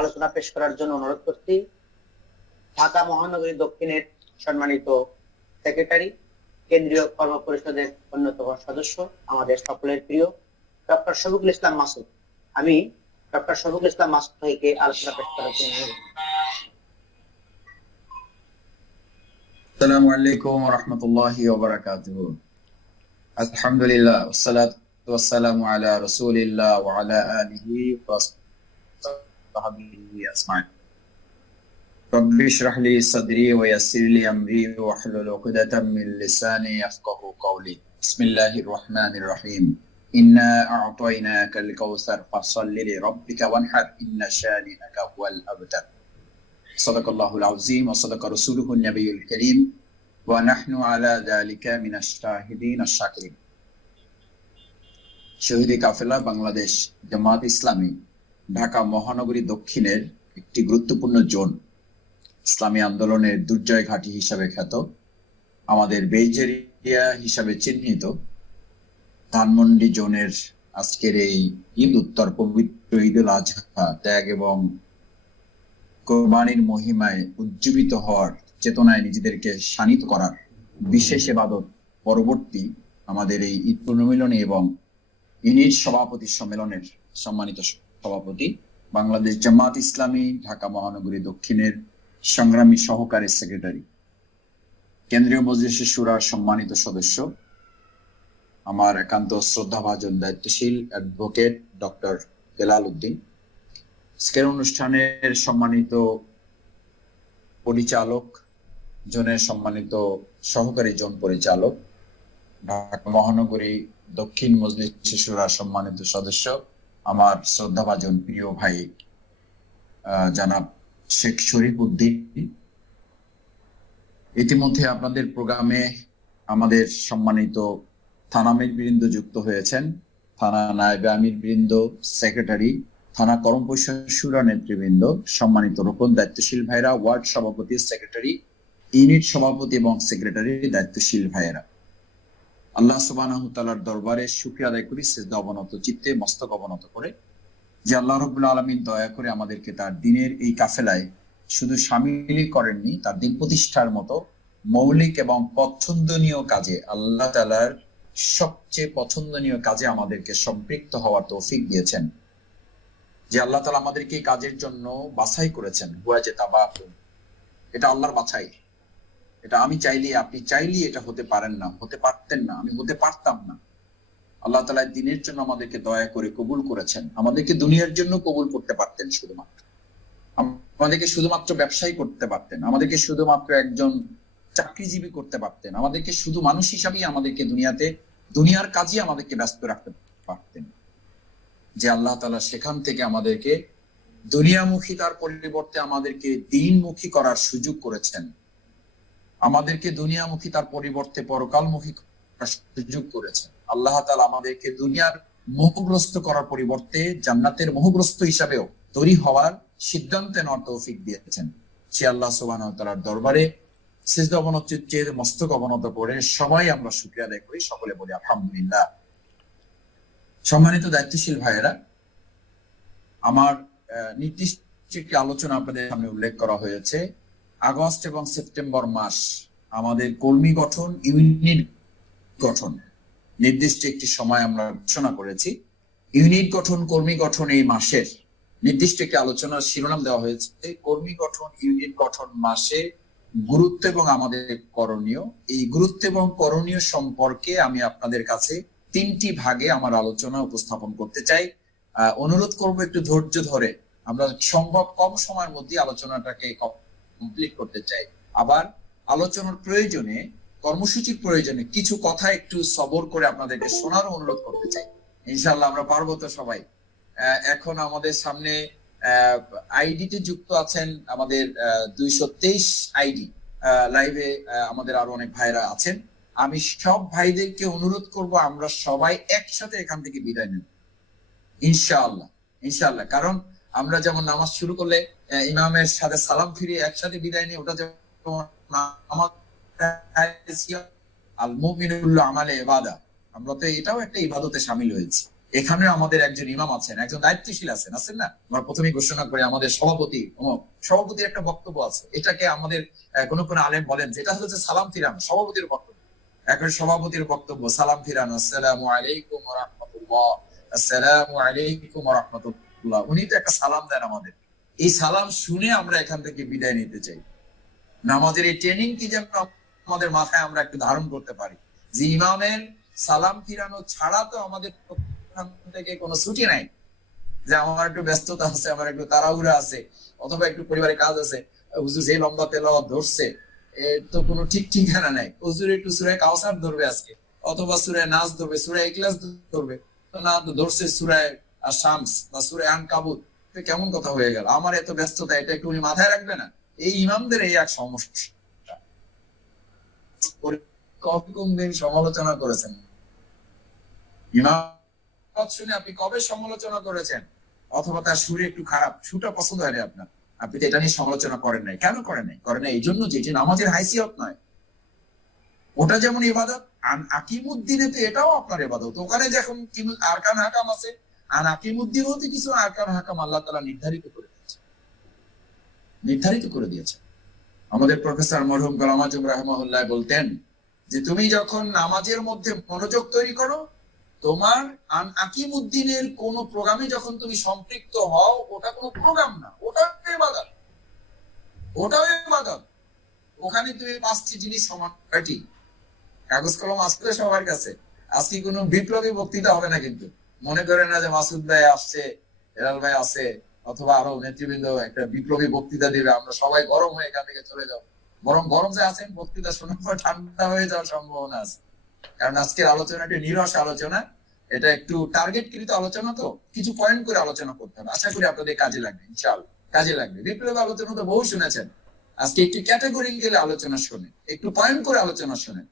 আলোচনা পেশ করার জন্য অনুরোধ করছি ঢাকা মহানগরী দক্ষিণের সম্মানিত সেক্রেটারি, কেন্দ্রীয় কর্ম পরিষদের অন্যতম সদস্য, আমাদের সকলের প্রিয় ডক্টর শফিকুল ইসলাম মাসুদ। আমি ডক্টর শফিকুল ইসলাম মাসুদ ভাইকে আলোচনা পেশ করার জন্য অনুরোধ। আসসালামু আলাইকুম ওয়া রাহমাতুল্লাহি ওয়া বারাকাতুহু। আলহামদুলিল্লাহ ওয়াসসালাতু ওয়াসসালামু আলা রাসূলিল্লাহ ওয়া আলা আলিহি ওয়া সাহবিহি আজমাইন। রব্বি ইশরাহ লি সাদরি ওয়া ইয়াসসির লি আমরি ওয়া হুলুল উকদাতাম মিন লিসানি ইয়াফকাহু কওলি। বিসমিল্লাহির রাহমানির রাহিম। ইন্না আ'তাইনাকাল কাউসার ফাসাল্লি লিরাব্বিকা ওয়ানহার ইন্না শানি'আকা হুয়াল আবতার। সাদাকাল্লাহুল আযীম ওয়া সাদাকা রাসূলুহুন নাবিয়্যুল কারীম ওয়া নাহনু আলা যালিকা মিনাশ শাহিদিন আশ-শাকিরিন। শহীদ কাফেলা বাংলাদেশ জামায়াত ইসলামী ঢাকা মহানগরী দক্ষিণের একটি গুরুত্বপূর্ণ জোন, ইসলামী আন্দোলনের দুর্জয় ঘাঁটি হিসাবে খ্যাত, আমাদের বেইজেরিয়া হিসাবে চিহ্নিত ধানমন্ডি জোনের আজকের এই ঈদ উত্তর পবিত্র ঈদুল আজহা ত্যাগ এবং কোরবানির মহিমায় উজ্জীবিত হওয়ার চেতনায় নিজেদেরকে শানিত করার বিশেষ ইবাদত পরবর্তী আমাদের এই ঈদ পুনর্মিলনী এবং ইউনিট সভাপতি সম্মেলনের সম্মানিত সভাপতি, বাংলাদেশ জামায়াত ইসলামী ঢাকা মহানগরী দক্ষিণের সংগ্রামী সহকারী সেক্রেটারি, কেন্দ্রীয় মজলিসে শুরার সম্মানিত সদস্য, আমার একান্ত শ্রদ্ধাভাজন দায়িত্বশীল অ্যাডভোকেট ডক্টর বেলাল উদ্দিন, আজকের অনুষ্ঠানের সম্মানিত পরিচালক, জোনের সম্মানিত সহকারী জোন পরিচালক, ঢাকা মহানগরী দক্ষিণ মজলিস শুরার সম্মানিত সদস্য, আমার শ্রদ্ধাভাজন প্রিয় ভাই জনাব শেখ শরীফ উদ্দিন। ইতিমধ্যে আপনাদের প্রোগ্রামে আমাদের সম্মানিত থানা আমির বৃন্দ যুক্ত হয়েছেন, থানা নায়েবে আমির বৃন্দ, সেক্রেটারি, থানা কর্ম পরিষদ শুরা নেতৃবৃন্দ, সম্মানিত রোকন দায়িত্বশীল ভাইরা, ওয়ার্ড সভাপতি, সেক্রেটারি, ইউনিট সভাপতি এবং সেক্রেটারি দায়িত্বশীল ভাইয়েরা, আল্লাহ সুবহানাহু ওয়া তাআলার দরবারে শুকরিয়া আদায় করি সিজদা অবনত চিত্তে, মস্তক অবনত করে, যে আল্লাহ রাব্বুল আলামিন দয়া করে আমাদেরকে তার দ্বীনের এই কাফেলায় শুধু শামিল করেননি, তার দ্বীন প্রতিষ্ঠার মতো মৌলিক এবং পছন্দনীয় কাজে, আল্লাহ তাআলার সবচেয়ে পছন্দনীয় কাজে আমাদেরকে সম্পৃক্ত হওয়ার তৌফিক দিয়েছেন। যে আল্লাহ তাআলা আমাদেরকে এই কাজের জন্য বাছাই করেছেন, এটা আল্লাহর বাছাই। এটা আমি চাইলে, আপনি চাইলে এটা হতে পারেন না, হতে পারতেন না, আমি হতে পারতাম না। আল্লাহ তাআলা দ্বীনের জন্য আমাদেরকে দয়া করে কবুল করেছেন। আমাদেরকে দুনিয়ার জন্য কবুল করতে পারতেন, শুধুমাত্র আমাদেরকে শুধুমাত্র ব্যবসায়ী করতে পারতেন, আমাদেরকে শুধুমাত্র একজন চাকরিজীবী করতে পারতেন, আমাদেরকে শুধু মানুষ হিসাবেই আমাদেরকে দুনিয়াতে দুনিয়ার কাজে আমাদেরকে ব্যস্ত রাখতে পারতেন। যে আল্লাহ তাআলা সেখান থেকে আমাদেরকে দুনিয়ামুখী তার পরিবর্তে আমাদেরকে দ্বীনমুখী করার সুযোগ করেছেন, আমাদেরকে দুনিয়ামুখী তার পরিবর্তে পরকালমুখী করার সুযোগ করেছেন। আল্লাহ তাআলা আমাদেরকে দুনিয়ার মোহগ্রস্ত করার পরিবর্তে জান্নাতের মোহগ্রস্ত হিসাবেও তৈরি হওয়ার সিদ্ধান্ত নেওয়ার তৌফিক দিয়েছেন। সে আল্লাহ সুবহানাহু ওয়া তাআলার দরবারে সিজদা অবনত চিত্তে, মস্তক অবনত করে সবাই আমরা শুকরিয়া আদায় করি, সকলে বলি আলহামদুলিল্লাহ। সম্মানিত দায়িত্বশীল ভাইয়েরা, আমার নির্দিষ্ট একটি আলোচনা আপনাদের সামনে উল্লেখ করা হয়েছে। আগস্ট এবং সেপ্টেম্বর মাস আমাদের কর্মী গঠন, ইউনিট গঠন, নির্দিষ্ট একটি সময় আমরা ঘোষণা করেছি। ইউনিট গঠন, কর্মী গঠন এই মাসের নির্দিষ্ট একটি আলোচনার শিরোনাম দেওয়া হয়েছে কর্মী গঠন, ইউনিট গঠন মাসে গুরুত্ব এবং আমাদের করণীয়। এই গুরুত্ব এবং করণীয় সম্পর্কে আমি আপনাদের কাছে তিনটি ভাগে আমার আলোচনা উপস্থাপন করতে চাই। অনুরোধ করব একটু ধৈর্য ধরে, আমরা সম্ভব কম সময়ের মধ্যে আলোচনাটাকে কমপ্লিট করতে চাই। আবার আলোচনার প্রয়োজনে, কর্মসূচির প্রয়োজনে কিছু কথা একটু সবর করে আপনাদেরকে শোনারও অনুরোধ করতে চাই। ইনশাআল্লাহ আমরা পারবো তো সবাই। এখন আমাদের সামনে আইডিতে যুক্ত আছেন আমাদের 223 আইডি লাইভে, আমাদের আরো অনেক ভাইরা আছেন। আমি সব ভাইদেরকে অনুরোধ করব আমরা সবাই একসাথে এখান থেকে বিদায় নেব ইনশাআল্লাহ, ইনশাআল্লাহ। কারণ আমরা যেমন নামাজ শুরু করলে ইমামের সাথে সালাম ফিরিয়ে একসাথে বিদায় নিই, ওটা যেমন আল মুমিনুল আমালে ইবাদা, আমরা তো এটাও একটা ইবাদতে শামিল হয়েছি। এখানে আমাদের একজন ইমাম আছেন, একজন দায়িত্বশীল আছেন না? আমরা প্রথমেই ঘোষণা করি আমাদের সভাপতির একটা বক্তব্য আছে। এটাকে আমাদের কোন আলেম বলেন যেটা হচ্ছে সালাম ফিরানো, সভাপতির বক্তব্য। এখন সভাপতির বক্তব্য সালাম ফিরানো, আসসালামু আলাইকুম ওয়া রাহমাতুল্লাহ, আসসালামু আলাইকুম ওয়া রাহমাতুল্লাহ। উনি তো একটা সালাম দেন আমাদের। এই সালাম শুনে আমরা এখান থেকে বিদায় নিতে চাই। নামাজের এই ট্রেনিং কি যেন আমাদের মাথায় আমরা একটু ধারণ করতে পারি যে ইমামের সালাম ফিরানো ছাড়া তো আমাদের থেকে কোনো ছুটি নাই, যে আমার একটু ব্যস্ততা আছে, আমার একটু তাড়াহুড়া আছে, অথবা একটু পরিবারের কাজ আছে, হুজুর যে লম্বা তেলাওয়াত ধরছে এর তো কোনো ঠিক ঠিকানা নাই, হুজুর একটু সূরা কাউসার ধরবে আজকে, অথবা সূরা নাস ধরবে, সূরা ইখলাস ধরবে, তো না তো ধরছে সূরা আশ-শামস বা সূরা আনকাবুত। কেমন কথা হয়ে গেল, আমার এত ব্যস্ততা, এটা একটু উনি মাথায় রাখবে না? এই ইমামদের এই এক সমস্যা। কখন দিন সমালোচনা করেছেন ইমাম শুনে, আপনি কবে সমালোচনা করেছেন? অথবা তার সুরে একটু খারাপ, সুরটা পছন্দ হয়নি আপনার, আপনি তো এটা নিয়ে সমালোচনা করেন নাই। কেন করেন নাই? করেন নাই এই জন্য যে এটা নামাজের হাইসিয়ত নয়। ওটা যেমন ইবাদত, আকিমুদ্দিনে তো এটাও আপনার ইবাদত। ওখানে যখন আরকান হাকাম আছে, আর আকিমুদ্দিন হতে কিছু আরকান হাকাম আল্লাহ তাআলা নির্ধারিত করে দিয়েছে। আমাদের প্রফেসর মরহুম গোলাম আজম রাহিমাহুল্লাহ বলতেন যে তুমি যখন নামাজের মধ্যে মনোযোগ তৈরি করো, তোমার আকিমুদ্দিনের কোন প্রোগ্রামে যখন তুমি সম্পৃক্ত হও, ওটা কোনো প্রোগ্রাম না, ওটাও ইবাদত। ওখানে তুমি 5টি জিনিস সমান, কাগজ কলম আসলে সবার কাছে। আজকে কোনো বিপ্লবী বক্তৃতা হবে না, কিন্তু মনে করেন না যে মাসুদ ভাই আসছে, হেলাল ভাই আছে, অথবা আরো নেতৃবৃন্দ একটা বিপ্লবী বক্তৃতা দিবে, আমরা সবাই গরম হয়ে এখান থেকে চলে যাবো। গরম যে আছেন, বক্তৃতা শোনার পর ঠান্ডা হয়ে যাওয়ার সম্ভাবনা আছে। কারণ আজকের আলোচনা একটি নিরস আলোচনা, এটা একটু টার্গেট কৃত আলোচনা, তো কিছু পয়েন্ট করে আলোচনা করতে হবে। আশা করি আপনাদের কাজে লাগবে, ইনশাআল্লাহ কাজে লাগবে। বিপ্লবী আলোচনা তো বহু শুনেছেন, আজকে একটু ক্যাটাগরি গেলে আলোচনা শোনেন, একটু পয়েন্ট করে আলোচনা শোনেন,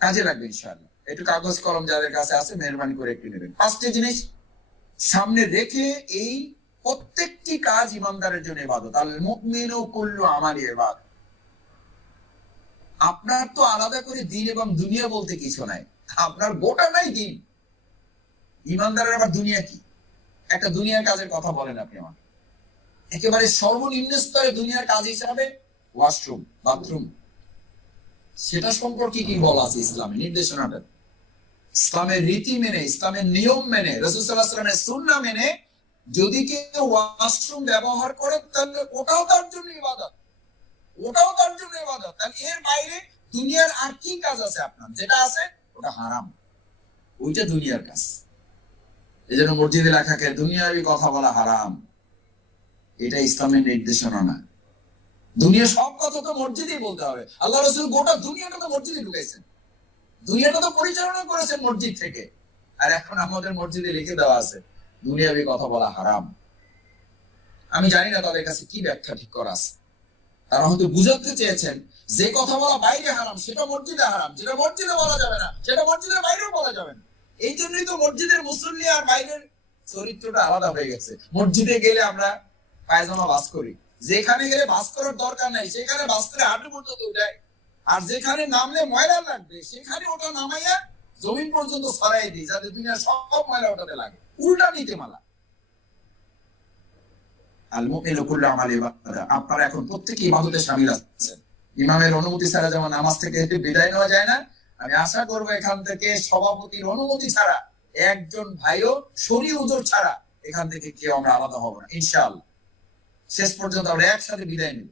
কাজে লাগবে ইনশাআল্লাহ। একটু কাগজ কলম যাদের কাছে আছে মেহরবানি করে একটু নেবেন। 5টি জিনিস সামনে রেখে, এই প্রত্যেকটি কাজ ইমানদারের জন্য ইবাদত। আল মুমিনু কুল্লু আমালি ইবাদত। আপনার তো আলাদা করে দিন এবং দুনিয়া বলতে কিছু নাই, আপনার গোটা নাই দিন। ইমানদারের আবার দুনিয়া কি? একটা দুনিয়ার কাজের কথা বলেন আপনি আমাকে। একেবারে সর্বনিম্ন স্তরে দুনিয়ার কাজ হিসাবে ওয়াশরুম, বাথরুম, সেটা সম্পর্কে কি বলা আছে ইসলামে? নির্দেশনাটা ইসলামের রীতি মেনে, ইসলামের নিয়ম মেনে, রাসূল সাল্লাল্লাহু আলাইহি ওয়াসাল্লামের সুন্নাহ মেনে যদি কেউ ওয়াশরুম ব্যবহার করে, তাহলে ওটাও তার জন্য ইবাদত, তাহলে এর বাইরে দুনিয়ার আর কি কাজ আছে আপনার? যেটা আছে ওটা হারাম, ওইটা দুনিয়ার কাজ। এই জন্য মসজিদে লেখাকে দুনিয়াবি কথা বলা হারাম, এটা ইসলামের নির্দেশনা না। দুনিয়ার সব কথা তো মসজিদেই বলতে হবে। আল্লাহ রাসূল গোটা দুনিয়াটা তো মসজিদে ঢুকাইছেন, দুনিয়াটা তো পরিচালনা করেছেন মসজিদ থেকে। আর এখন আমাদের মসজিদে লিখে দেওয়া আছে দুনিয়াবি কথা বলা হারাম। আমি জানি না তাদের কাছে কি ব্যাখ্যা ঠিক করা আছে। তারা হয়তো বুঝাতে চেয়েছেন যে কথা বলা বাইরে হারাম, সেটা মসজিদে হারাম, যেটা মসজিদে বলা যাবে না সেটা মসজিদের বাইরেও বলা যাবে না। এই জন্যই তো মসজিদের মুসল্লি আর বাইরের চরিত্রটা আলাদা হয়ে গেছে। মসজিদে গেলে আমরা পায়জামা ভাঁজ করি, যেখানে গেলে ভাঁজ করার দরকার নাই সেখানে ভাঁজ করে হাঁটু পর্যন্ত উঠাই, আর যেখানে নামলে ময়লা লাগবে সেখানে ওটা নামাইয়া জমিন পর্যন্ত ছড়াই দিই, যাতে দুনিয়ার সব ময়লা ওটাতে লাগে। উল্টা নীতি মালা। আল মুমিনু কুল্লু আমালি ইবাদা। আপনারা এখন প্রত্যেকই ইবাদতে শামিল আছেন। ইমামের অনুমতি ছাড়া যেমন নামাজ থেকে বিদায় নেওয়া যায় না, আমি আশা করব এখান থেকে সভাপতির অনুমতি ছাড়া, একজন ভাইও শরীর উজর ছাড়া এখান থেকে কেউ আমরা আলাদা হব না ইনশাআল্লাহ। শেষ পর্যন্ত আমরা একসাথে বিদায় নেব।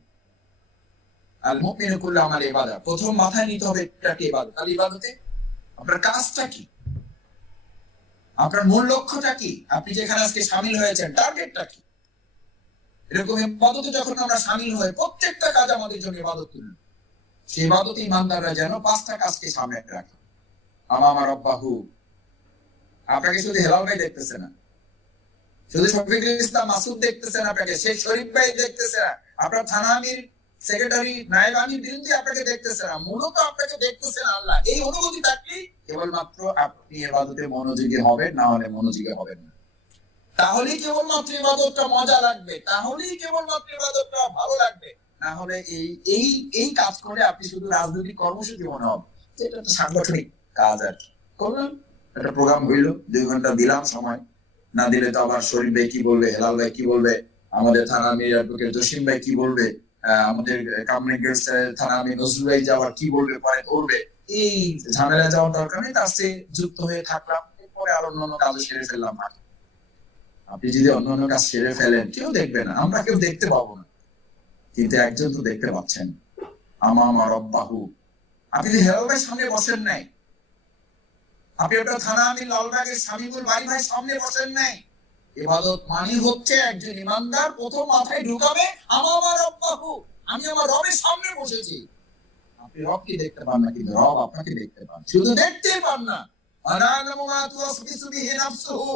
আল মুমিনু কুল্লু আমালি ইবাদা, প্রথম মাথায় নিতে হবে এটা কি ইবাদত। তাহলে ইবাদতে আপনার কাজটা কি, আপনার মূল লক্ষ্যটা কি, আপনি যেখানে আজকে শামিল হয়েছেন টার্গেটটা কি? এরকম ইবাদতে যখন আমরা শামিল হই, প্রত্যেকটা কাজ আমাদের জন্য ইবাদত তুলুন। সেই ইবাদতে ইমানদাররা যেন 5টা কাজকে সামনে রাখে। আমামা রাব্বাহু। আপনাকে শুধু হেলাল ভাই দেখতেছে না, শুধু শফিকুল ইসলাম মাসুদ দেখতেছেন আপনাকে, শেখ শরীফ ভাই দেখতেছে না, আপনার থানা আমির, সেক্রেটারি, নায়েব আমির বিরুদ্ধে আপনাকে দেখতেছে না, মূলত আপনাকে দেখতেছেন আল্লাহ। এই অনুভূতি থাকলেই কেবলমাত্র আপনি ইবাদতে মনোযোগী হবেন, না হলে মনোযোগী হবেন না। তাহলেই কেবলমাত্র ইবাদতটা মজা লাগবে, তাহলেই কেবলমাত্র ইবাদতটা ভালো লাগবে, না হলে এই কাজ করে আপনি শুধু রাজনৈতিক কর্মসূচি মনে হবে, এটা তো সাংগঠনিক কাজ আর কি করলাম, একটা প্রোগ্রাম হইলো, 2 ঘন্টা দিলাম সময়, না দিলে তো আবার শরীফ ভাই কি বলবে, হেলাল ভাই কি বলবে, আমাদের থানা আমির অ্যাডভোকেট জসিম ভাই কি বলবে, আমাদের কমিউনিকেটস থানা আমির নজরুল ভাই যাওয়ার কি বলবে, পরে করবে, এই ঝামেলা যাওয়ার দরকার নেই, তার চেয়ে যুক্ত হয়ে থাকলাম, এরপরে আর অন্যান্য কাজ সেরে ফেললাম। আপনি যদি অন্যান্য কাজ সেরে ফেলেন কেউ দেখবে না, আমরা কেউ দেখতে পাবো না, কিন্তু একজন তো দেখতে পাচ্ছেন, আমামা রব্বাহু। আপনি যদি হেলাল ভাই সামনে বসেন নাই, আপনি ওটা থানা আমির লালবাগের শামীমুল ভাই সামনে বসেন নাই, ইবাদত মানে হচ্ছে একজন ইমানদার প্রথম মাথায় ঢুকাবে আমামা রব্বাহু, আমি আমার রবের সামনে বসেছি। আপনি রবকে দেখতে পান না, কিন্তু রব আপনাকে দেখতে পান, শুধু দেখতে পান না। আনালামু মা তুওয়াসবিসু বিহি নাফসুহু,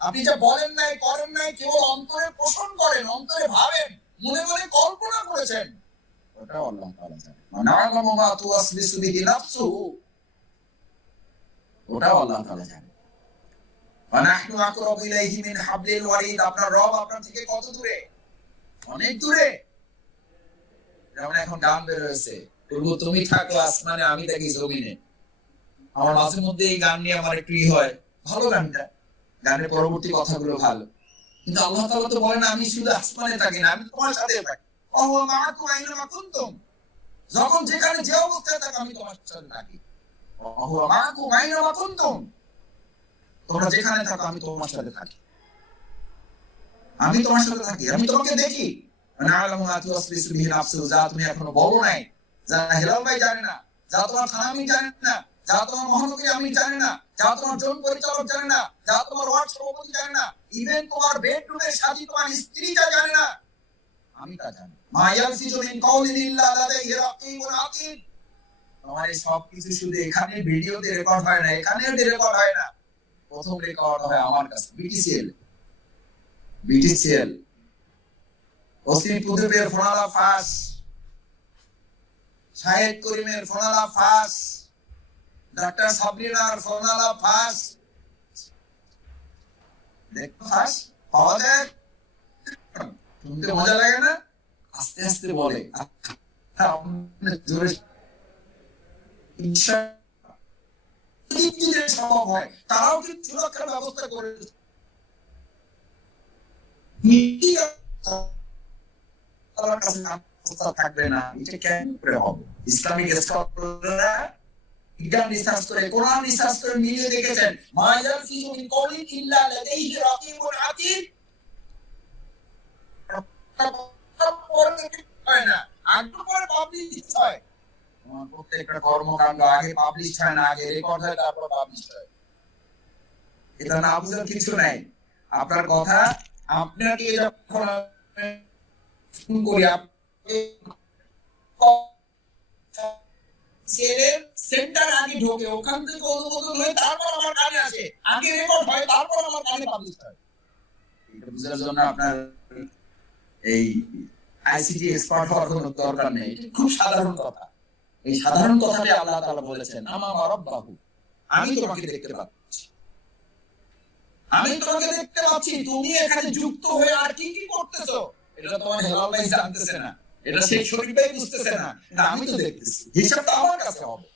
আপনি যা বলেন নাই করেন নাই কেবল অন্তরে পোষণ করেন, অন্তরে ভাবেন, মনে মনে কল্পনা করেছেন, ওটা আল্লাহ তাআলা জানেন। আনালামু মা তুওয়াসবিসু বিহি নাফসুহু, ওটা আল্লাহ তাআলা জানেন। ওয়া নাহনু আকরাবু ইলাইহি মিন হাবলিল ওয়ারিদ, আপনার রব আপনার থেকে কত দূরে? অনেক দূরে। যেমন এখন গান বের হয়েছে, প্রভু তুমি থাকো আসমানে আমি থাকি জমিনে। আমার মাঝে মধ্যে এই গান নিয়ে আমার একটু হয়, ভালো গানটা, গানের পরবর্তী কথাগুলো ভালো, কিন্তু আল্লাহ তাআলা তো বলেন আমি শুধু আসমানে থাকি না, আমি তোমার সাথে থাকি। ওয়া মাআকুম আইনামা কুনতুম, যখন যেখানে যে অবস্থায় থাকো আমি তোমার সাথে থাকি। ওয়া মাআকুম আইনামা কুনতুম, তোমরা যেখানে থাকো আমি তোমার সাথে থাকি, আমি তোমার সাথে থাকি, আমি তোমাকে দেখি। নাআলামু মা তুওয়াসবিসু বিহি নাফসুহু, যা তুমি এখনো বলো নাই, যা হেলাল ভাই জানে না, যা তোমার থানা আমির জানে না, যা তোমার মহানগরী আমির জানে না, যা তোমার জোন পরিচালক জানে না, যা তোমার ওয়ার্ড সভাপতি জানে না, ইভেন তোমার বেডরুমের সাথী তোমার স্ত্রী যা জানে না, আমি তা জানি। মা ইয়ালফিজু মিন কাউলিন ইল্লা লাদাইহি রাকীবুন আতীদ। তোমার এই সব কিছু শুধু এখানে ভিডিওতে রেকর্ড হয় না, এখানে রেকর্ড হয় না, প্রথম রেকর্ড হয় আমার কাছে, বিটিসিএল ওসি পুদুবের ফোনালা ফাঁস, শাহেদ করিমের ফোনালা ফাঁস, ডাক্তার সাবরিনার ফোনালা ফাঁস, দেখো ফাঁস পাওয়া যায়, শুনতে মজা লাগে না? আস্তে আস্তে বলে, জোরে সম্ভব হয়, তারাও কিন্তু সুরক্ষার ব্যবস্থা করে থাকবে না, এটা কেন করে হবে? ইসলামিক স্কলাররা বিজ্ঞান রিসার্চ করে, কোরআন রিসার্চ করে মিলিয়ে দেখেছেন, মা ইয়ালফিজু মিন কাউলিন ইল্লা লাদাইহি রাকীবুন আতীদ, হয় না, আগে পরে পাবলিশ হয়, প্রত্যেকটা কর্মকাণ্ড আগে পাবলিশ হয় না, আগে রেকর্ড হয় তারপর পাবলিশ হয়। এটা না বুঝার কিছু নাই। আপনার কথা আপনাকে যখন ফোন করি, সেন্টার আগে ঢোকে, ওখান থেকে অনুমোদন হয়ে তারপর আমার কানে আসে, আগে রেকর্ড হয় তারপর আমার কানে পাবলিশ হয়। এটা বুঝার জন্য আপনার এই আইসিটি এক্সপার্ট হওয়ার কোনো দরকার নেই, এটা খুব সাধারণ কথা। এই সাধারণ কথাটি আল্লাহ তাআলা বলেছেন, আমামা রব্বাহু, আমি তোমাকে দেখতে পাচ্ছি, আমি তোমাকে দেখতে পাচ্ছি, তুমি এখানে যুক্ত হয়ে আর কি কি করতেছো, এটা তোমার হেলাল ভাই জানতেছে না, এটা শেখ শরীফ ভাই বুঝতেছে না, না আমি তো দেখতেছি, হিসাবটা আমার কাছে হবে,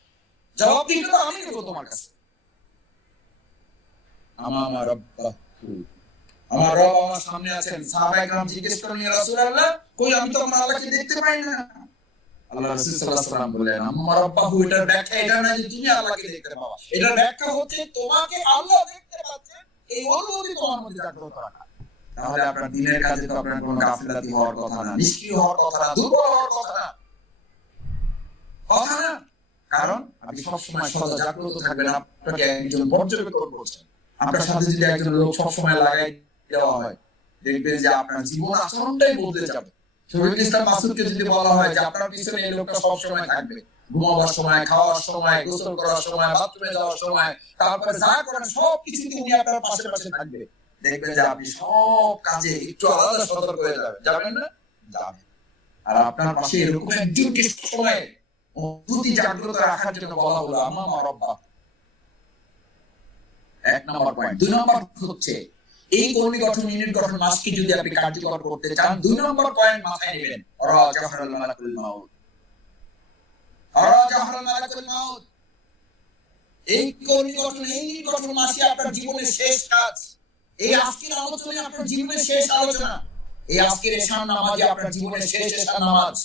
জবাব দিতে তো আমি দেব তোমার কাছে। আমামা রব্বাহু, আমার রব আমার সামনে আছেন। সাহাবায়ে কেরাম জিজ্ঞেস করলেন, ইয়া রাসূলুল্লাহ, কই আমি তো আমার আল্লাহকে দেখতে পাই না? আল্লাহ রাসূল সাল্লাল্লাহু আলাইহি ওয়াসাল্লাম বললেন, আমামা রব্বাহু, এটার ব্যাখ্যা এটা না যে তুমি আল্লাহকে দেখতে পাবা, এটার ব্যাখ্যা হচ্ছে তোমাকে আল্লাহ দেখতে পাচ্ছে, এই অনুভূতি তোমার মধ্যে জাগ্রত রাখা। তাহলে আপনার দিনের কাজে তো আপনার কোনো গাফিলাতি হওয়ার কথা না, নিষ্ক্রিয় হওয়ার কথা না, দুর্বল হওয়ার কথা না, কারণ আপনি সবসময় সদা জাগ্রত থাকবেন। আপনাকে একজন পর্যবেক্ষণ করছেন, আপনার সাথে যদি একজন লোক সবসময় লাগাই দেওয়া হয়, দেখবেন যে আপনার জীবন আচরণটাই বদলে যাবে। শহীদুল ইসলাম মাসুদকে যদি বলা হয় যে আপনার পিছনে এই লোকটা সবসময় থাকবে, ঘুমাবার সময়, খাওয়ার সময়, গোসল করার সময়, বাথরুমে যাওয়ার সময়, তারপরে যা করেন সবকিছুতে উনি আপনার পাশে পাশে থাকবে, দেখবেন যে আপনি সব কাজে একটু আলাদা সতর্ক হয়ে যাবেন না? যাবেন। আর আপনার পাশে এরকম একজনকে সময় অনুভূতি জাগ্রত রাখার জন্য বলা হলো আমামা রব্বাহু। 1 নম্বর পয়েন্ট। 2 নম্বর হচ্ছে, এই কর্মী গঠন, ইউনিট গঠন মাসকে যদি আপনি কার্যকর করতে চান, 2 নম্বর পয়েন্ট মাথায় নেবেন, রাজাহুল মালাকুল মাউত। রাজাহুল মালাকুল মাউত, এই কর্মী গঠন, এই গঠন মাসে আপনার জীবনের শেষ কাজ। এই আজকের আলোচনা আপনার জীবনের শেষ আলোচনা। এই আজকের এশার নামাজে আপনার জীবনের শেষ এশার নামাজ।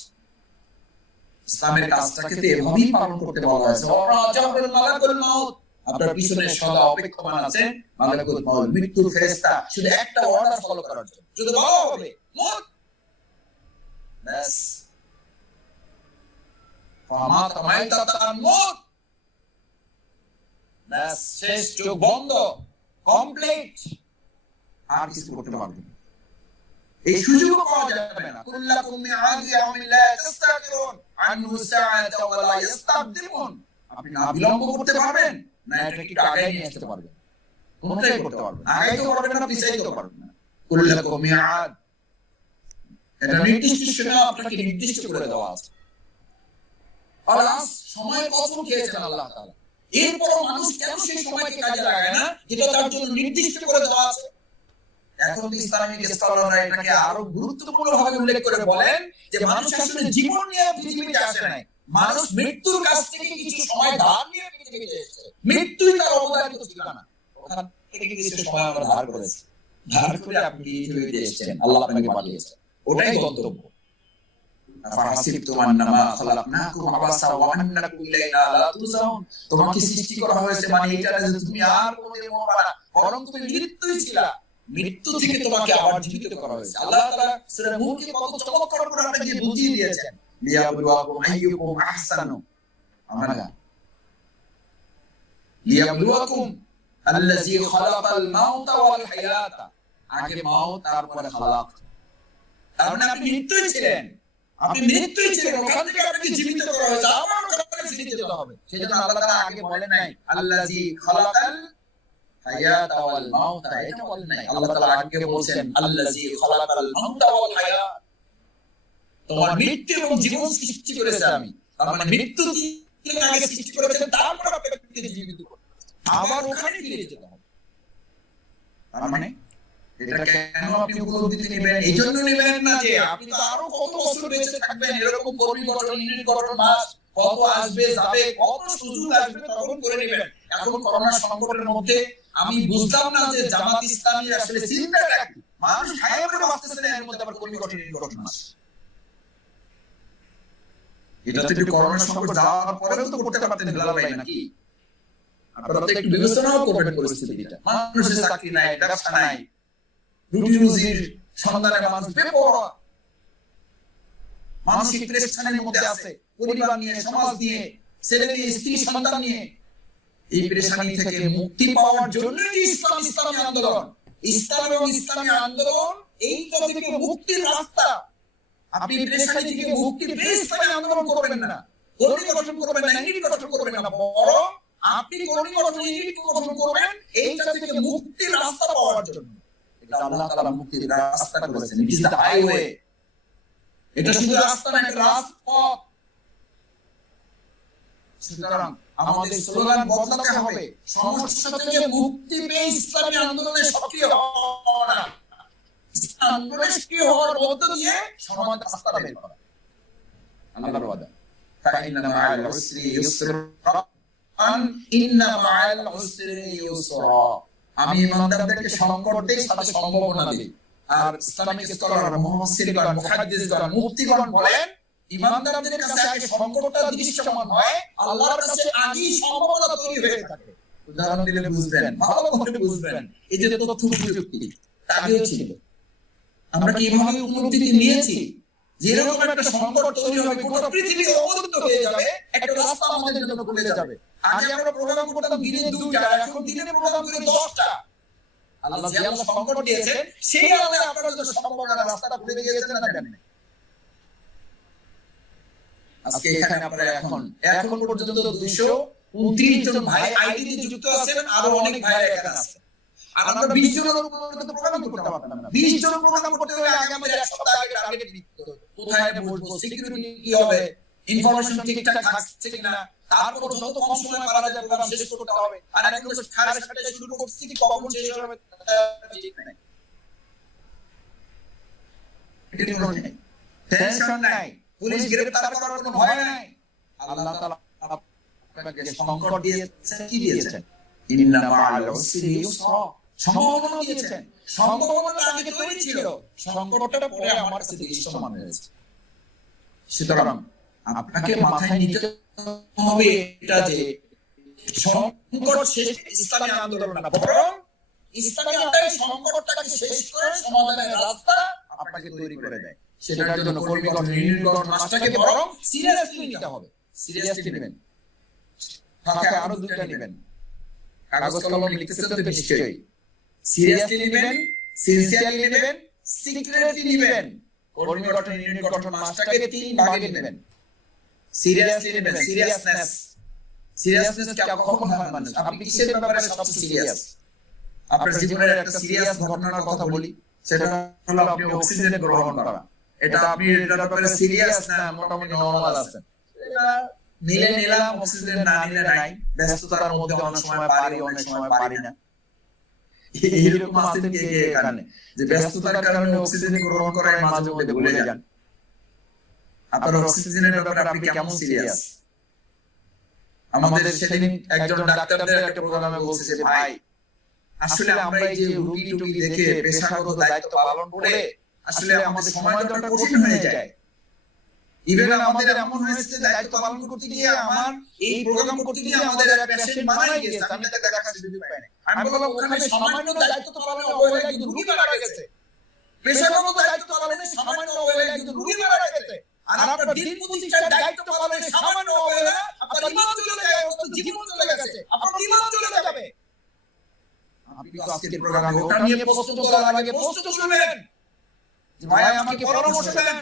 ইসলামের কাজটাকে তো এভাবেই পালন করতে বলা হয়েছে। ওয়ারাজাহুল মালাকুল মাউত, আপনার পিছনে সদা অপেক্ষমান আছে মালাকুল মাউত, মৃত্যুর ফেরেশতা, শুধু একটা অর্ডার ফলো করার জন্য। শুধু বলা হবে মত, ব্যাস। ফামাত মাইতাতান মত, ব্যাস, শেষ, চোখ বন্ধ, কমপ্লিট, আর কিছু করতে পারবেন না। এই সুযোগও পাওয়া যাবে না। কুল্লাকুম মিআদ ইয়াউমিন লা তাস্তাকিরুন আনহু সাআতা ওয়া লা ইস্তাকদিমুন, আপনি না বিলম্ব করতে পারবেন না এটা একটু আগে নিয়ে আসতে পারবেন, কোনটাই করতে পারবেন না। আগে তো পারবেন না, পিছাইতে পারবেন না। কুল্লাকুম মিআদ, এটা নির্দিষ্ট সময় আপনাকে নির্দিষ্ট করে দেওয়া আছে। আলাস সময় কসম খেয়েছেন আল্লাহ তাআলা। এরপরও মানুষ কেন সেই সময়কে কাজে লাগায় না যেটা তার জন্য নির্দিষ্ট করে দেওয়া আছে? এখন ইসলামিক স্কলাররা এটাকে আরো গুরুত্বপূর্ণ ভাবে উল্লেখ করে বলেন যে মানুষ আসলে জীবন নিয়ে পৃথিবীতে আসে নাই, মানুষ মৃত্যুর কাছ থেকে কিছু সময় ধার নিয়ে পৃথিবীতে এসেছে। মৃত্যুই তার অবদারিত ঠিকানা, ওখান থেকে কিছু সময় আমরা ধার করেছি, ধার করে আপনি পৃথিবীতে এসেছেন, আল্লাহ আপনাকে পাঠিয়েছেন, ওটাই গন্তব্য। তোমাকে সৃষ্টি করা হয়েছে মানে এটা যে তুমি আর কোনোদিন মরবে না, বরং তুমি মৃত্যুই ছিলা, মৃত্যু থেকে তোমাকে আবার জীবিত করা হয়েছে। আল্লাহ তাআলা সূরা মুলকে কত চমৎকার করে আপনাকে বুঝিয়ে দিয়েছেন, লিয়াবলুয়াকুম আইয়ুকুম আহসানু আমালা, লিয়াবলুয়াকুম আল্লাযী খালাকাল মাউতা ওয়াল হায়াতা, আগে মাউত তারপরে খালাক। তার মানে আপনি মৃত্যুই ছিলেন, আপনি মৃত্যুই ছিলেন, ওখান থেকে আপনাকে জীবিত করা হয়েছে, আবার ওখানে ফিরে যেতে হবে। সেজন্য আল্লাহ তাআলা আগে বলেন নাই আল্লাযী খালাকাল হায়াতা ওয়াল মাউতা, এটা বলেন নাই। আল্লাহ তাআলা আগে বলেন আল্লাযী খালাকাল মাউতা ওয়াল হায়াত, তোমার মৃত্যু এবং জীবন সৃষ্টি করেছে আমি। তার মানে মৃত্যু তিনি আগে সৃষ্টি করেছেন, তারপর আপনাকে জীবিত করতে আবার ওখানে ফিরে যেতে হবে। তার মানে এটা কেন আপনি উপলব্ধিতে নেবেন? এই জন্য নেবেন না যে আপনি তো আরো কত বছর বেঁচে থাকবেন, এরকম কর্মী গঠন, ইউনিট গঠন মাস কত আসবে যাবে, কত সুযোগ আসবে, তখন করে নেবেন। এখন করোনা সংকটের মধ্যে আমি বুঝলাম না যে জামাত ইসলামী আসলে চিন্তাটা কি, মানুষ খায় পড়ে বাঁচতেছে না, এর মধ্যে আবার কর্মী গঠন, ইউনিট গঠন মাস। এটা তো একটু করোনা সংকট যাওয়ার পরেও তো করতে পারতেন বেলাল ভাই, নাকি? আপনারা তো একটু বিবেচনাও করবেন পরিস্থিতিটা। মানুষের চাকরি নাই, ব্যবসা নাই, রুটি রুজির সন্ধানে মানুষ বেপরোয়া, মানসিক প্রেশারের মধ্যে আছে, পরিবার নিয়ে, সমাজ নিয়ে, ছেলে নিয়ে, স্ত্রী সন্তান নিয়ে। এই প্রেশানি থেকে মুক্তি পাওয়ার জন্য ইসলামী আন্দোলন, ইসলাম এবং ইসলামী আন্দোলন এইটা থেকে মুক্তির রাস্তা। আপনি প্রেশানি থেকে মুক্তি পেয়ে ইসলামী আন্দোলন করবেন না, কর্মী গঠন করবেন না, ইউনিট গঠন করবেন না, বরং আপনি কর্মী গঠন, ইউনিট গঠন করবেন এইটা থেকে মুক্তির রাস্তা পাওয়ার জন্য। এটা আল্লাহ তাআলা মুক্তির রাস্তা করেছেন, ইট ইজ দ্য হাইওয়ে। এটা শুধু রাস্তা না, এটা রাজপথ। সুতরাং আমাদের স্লোগান বদলাতে হবে, সমস্যা থেকে মুক্তি পেয়ে ইসলামী আন্দোলনে সক্রিয় হওয়া না, ইসলামী আন্দোলনে সক্রিয় হওয়ার মধ্য দিয়ে সমাজ রাস্তা বের করা। আল্লাহর ওয়াদা, ফাইন্না মাআল উসরি ইউসরা, ইন্না মাআল উসরি ইউসরা। আমি ইমানদারদেরকে সংকট দেই, সাথে সম্ভাবনা দেই। আর ইসলামিক স্কলার, মুফাসসিরগণ, মুহাদ্দিসগণ, মুফতিগণ বলেন ইমানদারদের কাছে আগে সংকটটা দৃশ্যমান হয়, আল্লাহর কাছে আগেই সম্ভাবনা তৈরি হয়ে থাকে। উদাহরণ দিলে বুঝবেন, ভালো করে বুঝবেন। এই যে তথ্য প্রযুক্তি আগেও ছিল, আমরা কি এইভাবে উপলব্ধি নিয়েছি যে এরকম একটা সংকট তৈরি হবে, গোটা পৃথিবী অবরুদ্ধ হয়ে যাবে, একটা রাস্তা আমাদের জন্য খুলে যাবে। আগে আমরা প্রোগ্রাম করতাম দিনে 2টা, এখন দিনে প্রোগ্রাম করে 10টা। আল্লাহ যে আল্লাহ সংকট দিয়েছেন, সেই আল্লাহ আপনার জন্য সম্ভাবনার রাস্তাটা খুলে দিয়েছেন না কেন? আজকে এখানে আমরা এখন পর্যন্ত 229 জন ভাই আইডি তে যুক্ত আছেন, আরো অনেক ভাই এখানে আছেন। আর আমরা 20 জনের উপর তো প্রোগ্রাম করতে পারতাম না। 20 জন প্রোগ্রাম করতে হলে আগে আমাদের এক সপ্তাহ আগে টার্গেট দিতে হবে, কোথায় বসবো, সিকিউরিটি কি হবে, ইনফরমেশন ঠিকঠাক থাকছে কিনা, তারপর যত কম সময় পারা যায় প্রোগ্রাম শেষ করতে হবে। আর এখন তো 7:30 শুরু করছি, কি কখন শেষ হবে ঠিক নাই, টেনশন নাই, পুলিশ গ্রেফতার করার কোনো ভয় নাই। আল্লাহ তাআলা আপনাকে সংকট দিয়েছেন, কি দিয়েছেন? ইন্না মা'আল উসরি ইউসরা, সম্ভাবনা দিয়েছেন। সম্ভাবনাটা আগে তৈরি ছিল, সংকটটা পরে আমার কাছে দৃশ্যমান হয়েছে। সুতরাং আপনাকে মাথায় নিতে হবে এটা যে সংকট শেষ ইসলামী আন্দোলন না, বরং ইসলামী আন্দোলন সংকটটাকে শেষ করে সমাধানের রাস্তা আপনাকে তৈরি করে দেয়। সেটার জন্য কর্মী গঠন, ইউনিট গঠন মাসটাকে বরং সিরিয়াসলি নিতে হবে। সিরিয়াসলি নেবেন, সাথে আরো দুটো নেবেন। কাগজ কলম লিখতেছেন তো নিশ্চয়ই। সিরিয়াসলি নেবেন, সিনসিয়ারলি নেবেন, সিক্রেটলি নেবেন। কর্মী গঠন, ইউনিট গঠন মাসটাকে 3 ভাগে নেবেন। সিরিয়াসলি নেবেন, সিরিয়াসনেস। সিরিয়াসনেস কি কখন হয় মানুষ? আপনি কিসের ব্যাপারে সবচেয়ে সিরিয়াস? আপনার জীবনের একটা সিরিয়াস ঘটনার কথা বলি, সেটা হলো আপনি অক্সিজেন গ্রহণ করা। এটা আপনি এটার ব্যাপারে সিরিয়াস না মোটামুটি নরমাল আছেন, এটা নিলে নিলাম, অক্সিজেন না নিলে নাই। ব্যস্ততার মধ্যে অনেক সময় পারি, অনেক সময় পারি না। এরকম আছেন কে কে এখানে যে ব্যস্ততার কারণে অক্সিজেন গ্রহণ করার মাঝে মধ্যে ভুলে যান? আপনার অক্সিজেনের ব্যাপারে আপনি কেমন সিরিয়াস? আমাদের সেদিন একজন ডাক্তারদের একটা প্রোগ্রামে বলছে যে ভাই, আসলে আমরা এই যে রোগী টুগী দেখে পেশাগত দায়িত্ব পালন করে আসলে আমাদের সময় দেওয়াটা কঠিন হয়ে যায়। ইভেন আমাদের এমন হয়েছে যে দায়িত্ব পালন করতে গিয়ে আমার এই প্রোগ্রাম করতে গিয়ে আমাদের এক পেশেন্ট মারা গেছে, আমি তাকে দেখার সুযোগ পাই না। আমি বললাম ওখানে সামান্য দায়িত্ব পালনে অবহেলায় কিন্তু রোগী মারা গেছে। পেশাগত দায়িত্ব পালনে সামান্য অবহেলায় কিন্তু রোগী মারা গেছে। আর আপনার দিন প্রতিষ্ঠার দায়িত্ব পালনে সামান্য অবহেলা আপনার ইমান চলে যায়, আপনার জীবন চলে গেছে, আপনার ইমান চলে যাবে। আপনি তো আজকের প্রোগ্রামে ওটা নিয়ে প্রশ্ন তোলার আগে প্রশ্ন শুনবেন যে ভাই আমাকে পরামর্শ দেন।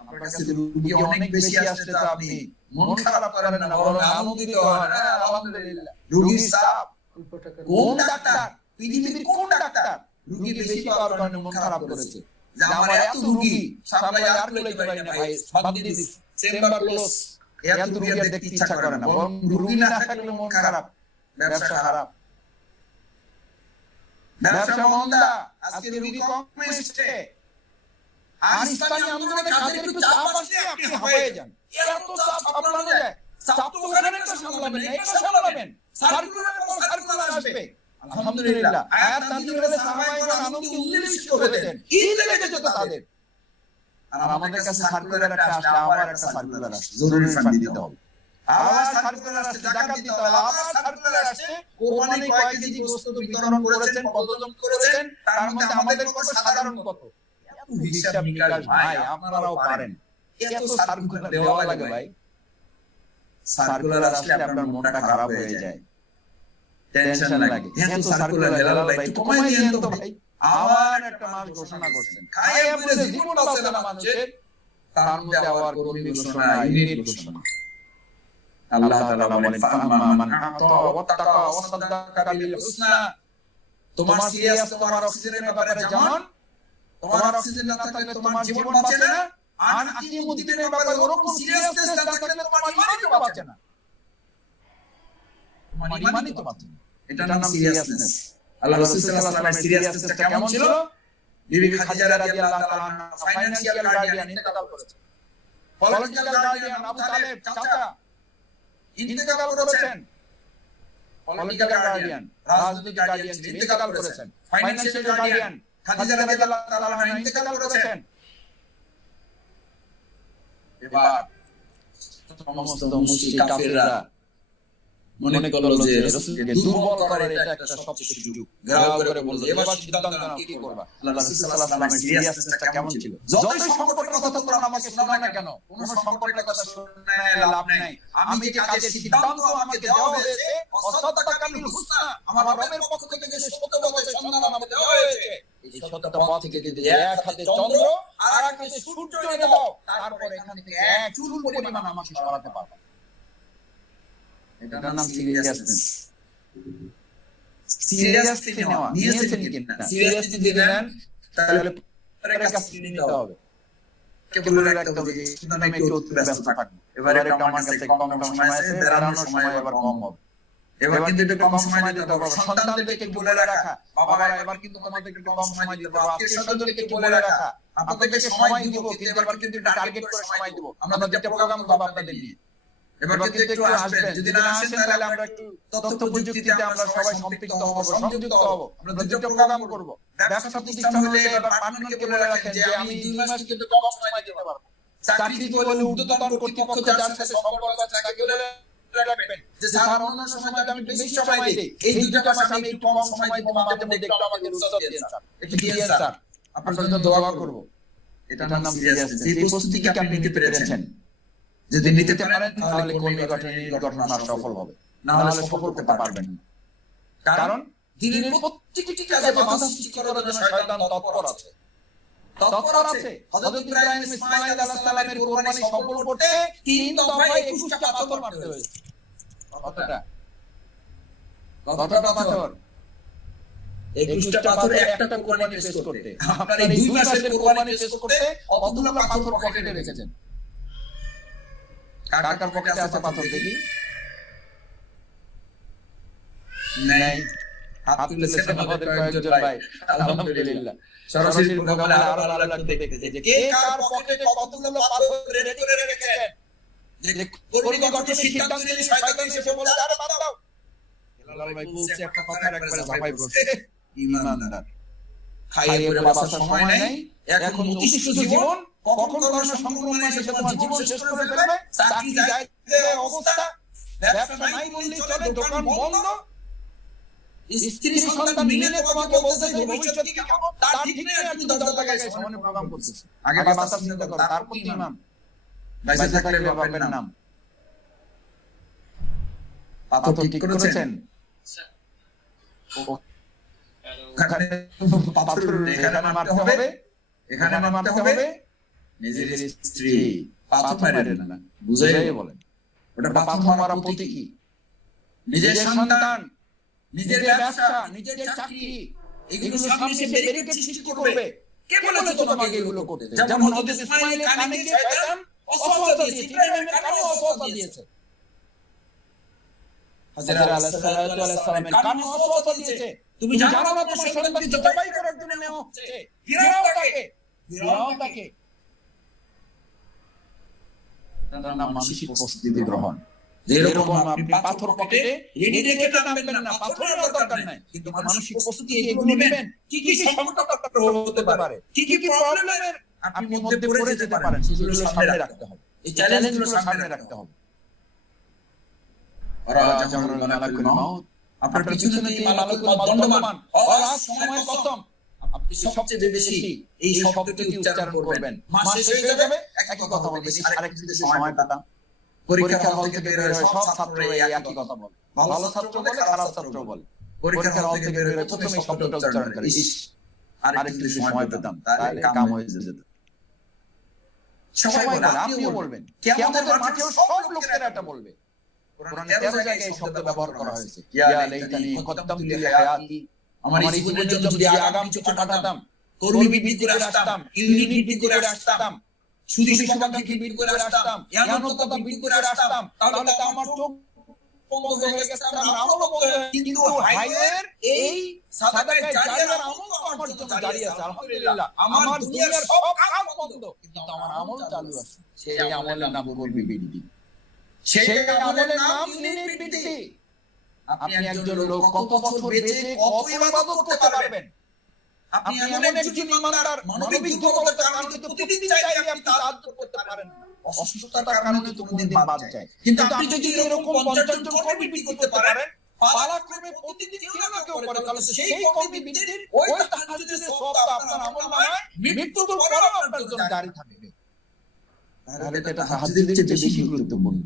আপনার কাছে রোগী অনেক বেশি আসছে, তো আপনি মন খারাপ করেন না, বরং আনন্দিত হন। আলহামদুলিল্লাহ, রোগীর চাপ কোন ডাক্তার, পৃথিবীর কোন ডাক্তার রোগী বেশি পাওয়ার কারণে মন খারাপ করেছে যে আমার এত রোগী সামলাই আর লইতে পারি না ভাই, বাদ দিয়ে দিস, চেম্বার ক্লোজ। এত রোগী আর দেখতে ইচ্ছা করে না, বরং রোগী না থাকলে মন খারাপ, ব্যবসা খারাপ, ব্যবসা মন্দা, আজকে রোগী কম এসেছে। আর ইসলামী আন্দোলনে কাজের একটু চাপ আসলে আপনি হয়ে যান। এর তো চাপ সামলানো যায়, চাপ তো ওখানে একটা সামলাবেন, এটা সামলাবেন, সার্কুলার পর সার্কুলার আসবে। আলহামদুলিল্লাহ, আয়াত নাযিল হলে সাহাবায়ে আনন্দে উল্লাসিত হতেন, ঈদ লেগে যেত তাদের। আর আমাদের কাছে সার্কুলার একটা আসলে আবার একটা সার্কুলার আসে, জরুরি ফান্ড দিতে হবে, আবার সার্কুলার আসে, যাকাত দিতে হবে, আবার সার্কুলার আসে, কোরবানি কয় কেজি গোশত বিতরণ করেছেন, কতজন করেছেন, তার মধ্যে আমাদের কত, সাধারণ কত। হিসাব নিকাশ ভাই আপনারাও পারেন, এত সার্কুলার দেওয়া লাগে ভাই। সার্কুলার আসলে আপনার মনটা খারাপ হয়ে যায়, টেনশন লাগে, এত সার্কুলার দেওয়া ভাই, একটু কমাই দিয়েন তো ভাই। আবার একটা মাস ঘোষণা করছেন, খায় বলে জীবন বাঁচে না মানুষের, তার মধ্যে আবার কর্মী ঘোষণা, ইউনিট ঘোষণা। আল্লাহ তাআলা বলেন ফাআম্মা মান আ'তা ওয়াত্তাকা ওয়াসাদ্দাকা বিল হুসনা। তোমার সিরিয়াস তোমার অক্সিজেনের ব্যাপারে যেমন, তোমার অক্সিজেন না থাকলে তোমার জীবন বাঁচে না, আর আকিমুদ্দিনের ব্যাপারে ওরকম সিরিয়াসনেস না থাকলে তোমার ঈমানই তো বাঁচে না, তোমার ঈমানই তো বাঁচে না। এটার নাম সিরিয়াসনেস। আল্লাহ রাসূল সাল্লাল্লাহু আলাইহি ওয়াসাল্লামের সিরিয়াসনেসটা কেমন ছিল? বিবি খাদিজা রাদিয়াল্লাহু তাআলা আনহা ফাইনান্সিয়াল গার্ডিয়ান ইন্তেকাল করেছেন, পলিটিক্যাল গার্ডিয়ান আবু তালেব চাচা ইন্তেকাল করেছেন, পলিটিক্যাল গার্ডিয়ান রাজনৈতিক গার্ডিয়ান ইন্তেকাল করেছেন, ফাইনান্সিয়াল গার্ডিয়ান খাদিজা রাদিয়াল্লাহু তাআলা আনহা ইন্তেকাল করেছেন। এবার সমস্ত মুশরিক কাফেররা মনে করলো যে রাসূলকে দুর্বল করার এটা একটা সবচেয়ে সুযোগ, গ্রাহ করে বলল এবার সিদ্ধান্ত নাও কি করবা। আল্লাহ রাসূল সাল্লাল্লাহু আলাইহি ওয়াসাল্লামের সিরিয়াসনেসটা কেমন ছিল? যতই সংকটের কথা তোমরা আমাকে শোনাও না কেন, কোন সংকটের কথা শুনে লাভ নাই। আমি যে কাজের সিদ্ধান্ত আমাকে দেওয়া হয়েছে, ওয়াসাদ্দাকা বিল হুসনা, আমার রবের পক্ষ থেকে যে সত্য পথের সন্ধান আমাকে দেওয়া হয়েছে, এই সত্য পথ থেকে যদি এক হাতে চন্দ্র আর এক হাতে সূর্য এনে দাও, তারপর এখান থেকে এক চুল পরিমাণ আমাকে সরাতে পারবে। এটার নাম সিরিয়াসনেস। সিরিয়াসলি নেওয়া, নিয়েছেন কিনা? সিরিয়াসলি যদি নেন তাহলে পরের কাজ নিতে হবে। কেবল রাখতে হবে যে কিন্তু আমি একটু ব্যস্ত থাকবো, এবারে একটা আমার কাছে কম সময় আছে, বেরানোর সময় এবার কম হবে, এবার কিন্তু একটু কম সময় দিতে হবে। সন্তানদেরকে বলে রাখা, বাবারা এবার কিন্তু তোমাদেরকে কম সময় দিতে হবে, আত্মীয়স্বজনদেরকে বলে রাখা, আপনাদেরকে সময় দিব কিন্তু এবার কিন্তু টার্গেট করে সময় দিব। আমরা যেটা প্রোগ্রাম করব আপনাদের নিয়ে, এবার কিন্তু একটু আসবেন, যদি না আসেন তাহলে আমরা একটু তথ্য প্রযুক্তিতে আমরা সবাই সম্পৃক্ত হব, সংযুক্ত হব। আমরা দুটো প্রোগ্রাম করব। ব্যবসা প্রতিষ্ঠান হলে এবার পার্টনারকে বলে রাখেন যে আমি 2 মাস কিন্তু কম সময় দিতে পারবো। চাকরি বলে ঊর্ধ্বতন কর্তৃপক্ষ যার সাথে সম্পর্ক আছে তাকে বলে রাখবেন যে স্যার অন্য সময় আমি বেশি সময় দেই, এই 2টা মাস আমি একটু কম সময় দিব, মাঝে মধ্যে একটু আমাকে রুখসাত দেন স্যার, একটু দিয়েন স্যার, আপনার জন্য দোয়া করব। এটার নাম সিরিয়াসনেস। এই প্রস্তুতি কি আপনি নিতে পেরেছেন? যদি নিতে পারেন তাহলে কর্মী গঠন সফল হবে, না হলে সফল করতে পারবেন না। কারণ দিনের প্রত্যেকটি কাজে বাধা সৃষ্টি করার জন্য শয়তান তৎপর আছে। হযরত ইব্রাহিম ইসমাঈল আলাইহিস সালামের কুরবানি সফল করতে 3 দফায় 21টা পাথর মারতে হয়েছে। কতটা পাথর? 21টা পাথরে একটা কুরবানি পেশ করতে। আপনার এই 2 মাসের কুরবানি পেশ করতে কতগুলো পাথর পকেটে রেখেছেন? কার পকেটে আছে পাথর দেখি? নাই। হাত তুলেছেন আমাদের কয়েকজন ভাই, আলহামদুলিল্লাহ। সরাসরি প্রোগ্রামে আরো ভালো লাগতে দেখতেছে যে কে কার পকেটে কতগুলো পাথর রেডি করে রেখেছেন। যে কর্মী গঠনের সিদ্ধান্ত নিয়ে শয়তান এসে বলে আরে বাদ দাও। হেলাল ভাই বলছে একটা কথা একবারে ঝাপাই পড়ছে, ঈমানদার খাইয়ে পরে বাঁচার সময় নাই, এখন অতিষ্ঠ জীবন, কখন করোনা সংক্রমণ এসে তোমার জীবন শেষ করে ফেলবে, চাকরি যাইতে অবস্থা, ব্যবসা নাই বললেই চলে, দোকান বন্ধ, স্ত্রী সন্তান মিলে তোমাকে বলতে যে ভবিষ্যৎ কি কেমন তার ঠিক নেই, আর তুমি 10 টাকা গায়ে সামনে প্রোগ্রাম করতেছ। আগে বাঁচার চিন্তা করো, তারপর ইমাম বাইসে থাকলে বাপের নাম। পাথর ঠিক করেছেন? এখানে পাথর এখানে মারতে হবে, এখানে মারতে হবে নিজের স্ত্রী, পাথর মারেন না, বুঝাই বলেন। ওটা পাথর মারা প্রতীকী। নিজের সন্তান, নিজের ব্যবসা, নিজের চাকরি, এগুলো সামনে এসে ব্যারিকেড সৃষ্টি করবে। কে বলেছে তোমাকে এগুলো করতে? যেমন হযরত ইসমাঈলের কানে গিয়ে শয়তান অসওয়াসা দিয়েছে, ইব্রাহিমের কানে অসওয়াসা দিয়েছে, হযরত আলাইহিস সালামের কানে অসওয়াসা দিয়েছে। তুমি জানো না তোমার সন্তানকে জবাই করার জন্য নেওয়া হচ্ছে, ফিরাও তাকে। তার নাম মানসিক প্রস্তুতি গ্রহণ। যেরকম আপনি পাথর পকেটে রেডি রেখে নামবেন না, পাথরের দরকার নাই, কিন্তু মানসিক প্রস্তুতি এগুলো নেবেন। কি কি সংকট হতে পারে, কি কি প্রবলেমের আপনি মধ্যে পড়ে যেতে পারেন, সেগুলো সামনে রাখতে হবে, এই চ্যালেঞ্জগুলো সামনে রাখতে হবে। আপনার পিছনে যে মালাকুল মউত দণ্ডমান, আর সময় কসম, আপনি সবচেয়ে বেশি এই শব্দটি উচ্চারণ করবেন। মাস শেষ হয়ে যাবে, একই কথা বলবেন, আরেকটু যদি সময় পেতাম। পরীক্ষার হল থেকে বের হয়ে সব ছাত্র এই একই কথা বলে, ভালো ছাত্র বলে, খারাপ ছাত্র বলে। পরীক্ষার হল থেকে বের হয়ে প্রথমে শব্দটা উচ্চারণ করে, ইস আরেকটু যদি সময় পেতাম তাহলে কাম হয়ে যেত। সবাই বলে, আপনিও বলবেন, কিয়ামতের মাঠেও সব লোকেরা এটা বলবে। কোরআনে 13 জায়গায় এই শব্দ ব্যবহার করা হয়েছে, ইয়া লাইতানি কদ্দামতু লি হায়াতি, আমার এই জীবনের জন্য যদি আগাম কিছু পাঠাতাম, কর্মী বৃদ্ধি করে আসতাম, ইউনিট বৃদ্ধি করে আসতাম, সুদি সুবাদকে বৃদ্ধি করে আসতাম, ইয়ানততা বৃদ্ধি করে আসতাম, তাহলে তো আমার চোখ বন্ধ হয়ে গেছে, আমার আমল বন্ধ হয়ে গেছে। কিন্তু হাইয়ের এই সাদাকায়ে জারিয়ার আমল তো আমার জন্য জারি আছে, আলহামদুলিল্লাহ। আমার দুনিয়ার সব কাজ বন্ধ, কিন্তু আমার আমল চালু আছে। সেই আমলের নাম কর্মী বৃদ্ধি, সেই আমলের নাম ইউনিট বৃদ্ধি। আপনি একজন লোক কত বছর বেঁচে কত ইবাদত করতে পারবেন? আপনি এমন একজন ইমানদার, মানবিক দুর্বলতার কারণে কিন্তু প্রতিদিন চাইলে আপনি তাহাজ্জুদ করতে পারেন না, অসুস্থতার কারণে তো কোনদিন বাদ যায়। কিন্তু আপনি যদি এরকম 50 জন কর্মী বৃদ্ধি করতে পারেন, পালাক্রমে প্রতিদিন কেউ না কেউ করে, তাহলে সেই কর্মী বৃদ্ধির ওই তাহাজ্জুদের সওয়াব আপনার আমলনামায় মৃত্যুর পরেও আপনার জন্য জারি থাকবে। তাহলে এটা তাহাজ্জুদের চেয়ে বেশি গুরুত্বপূর্ণ।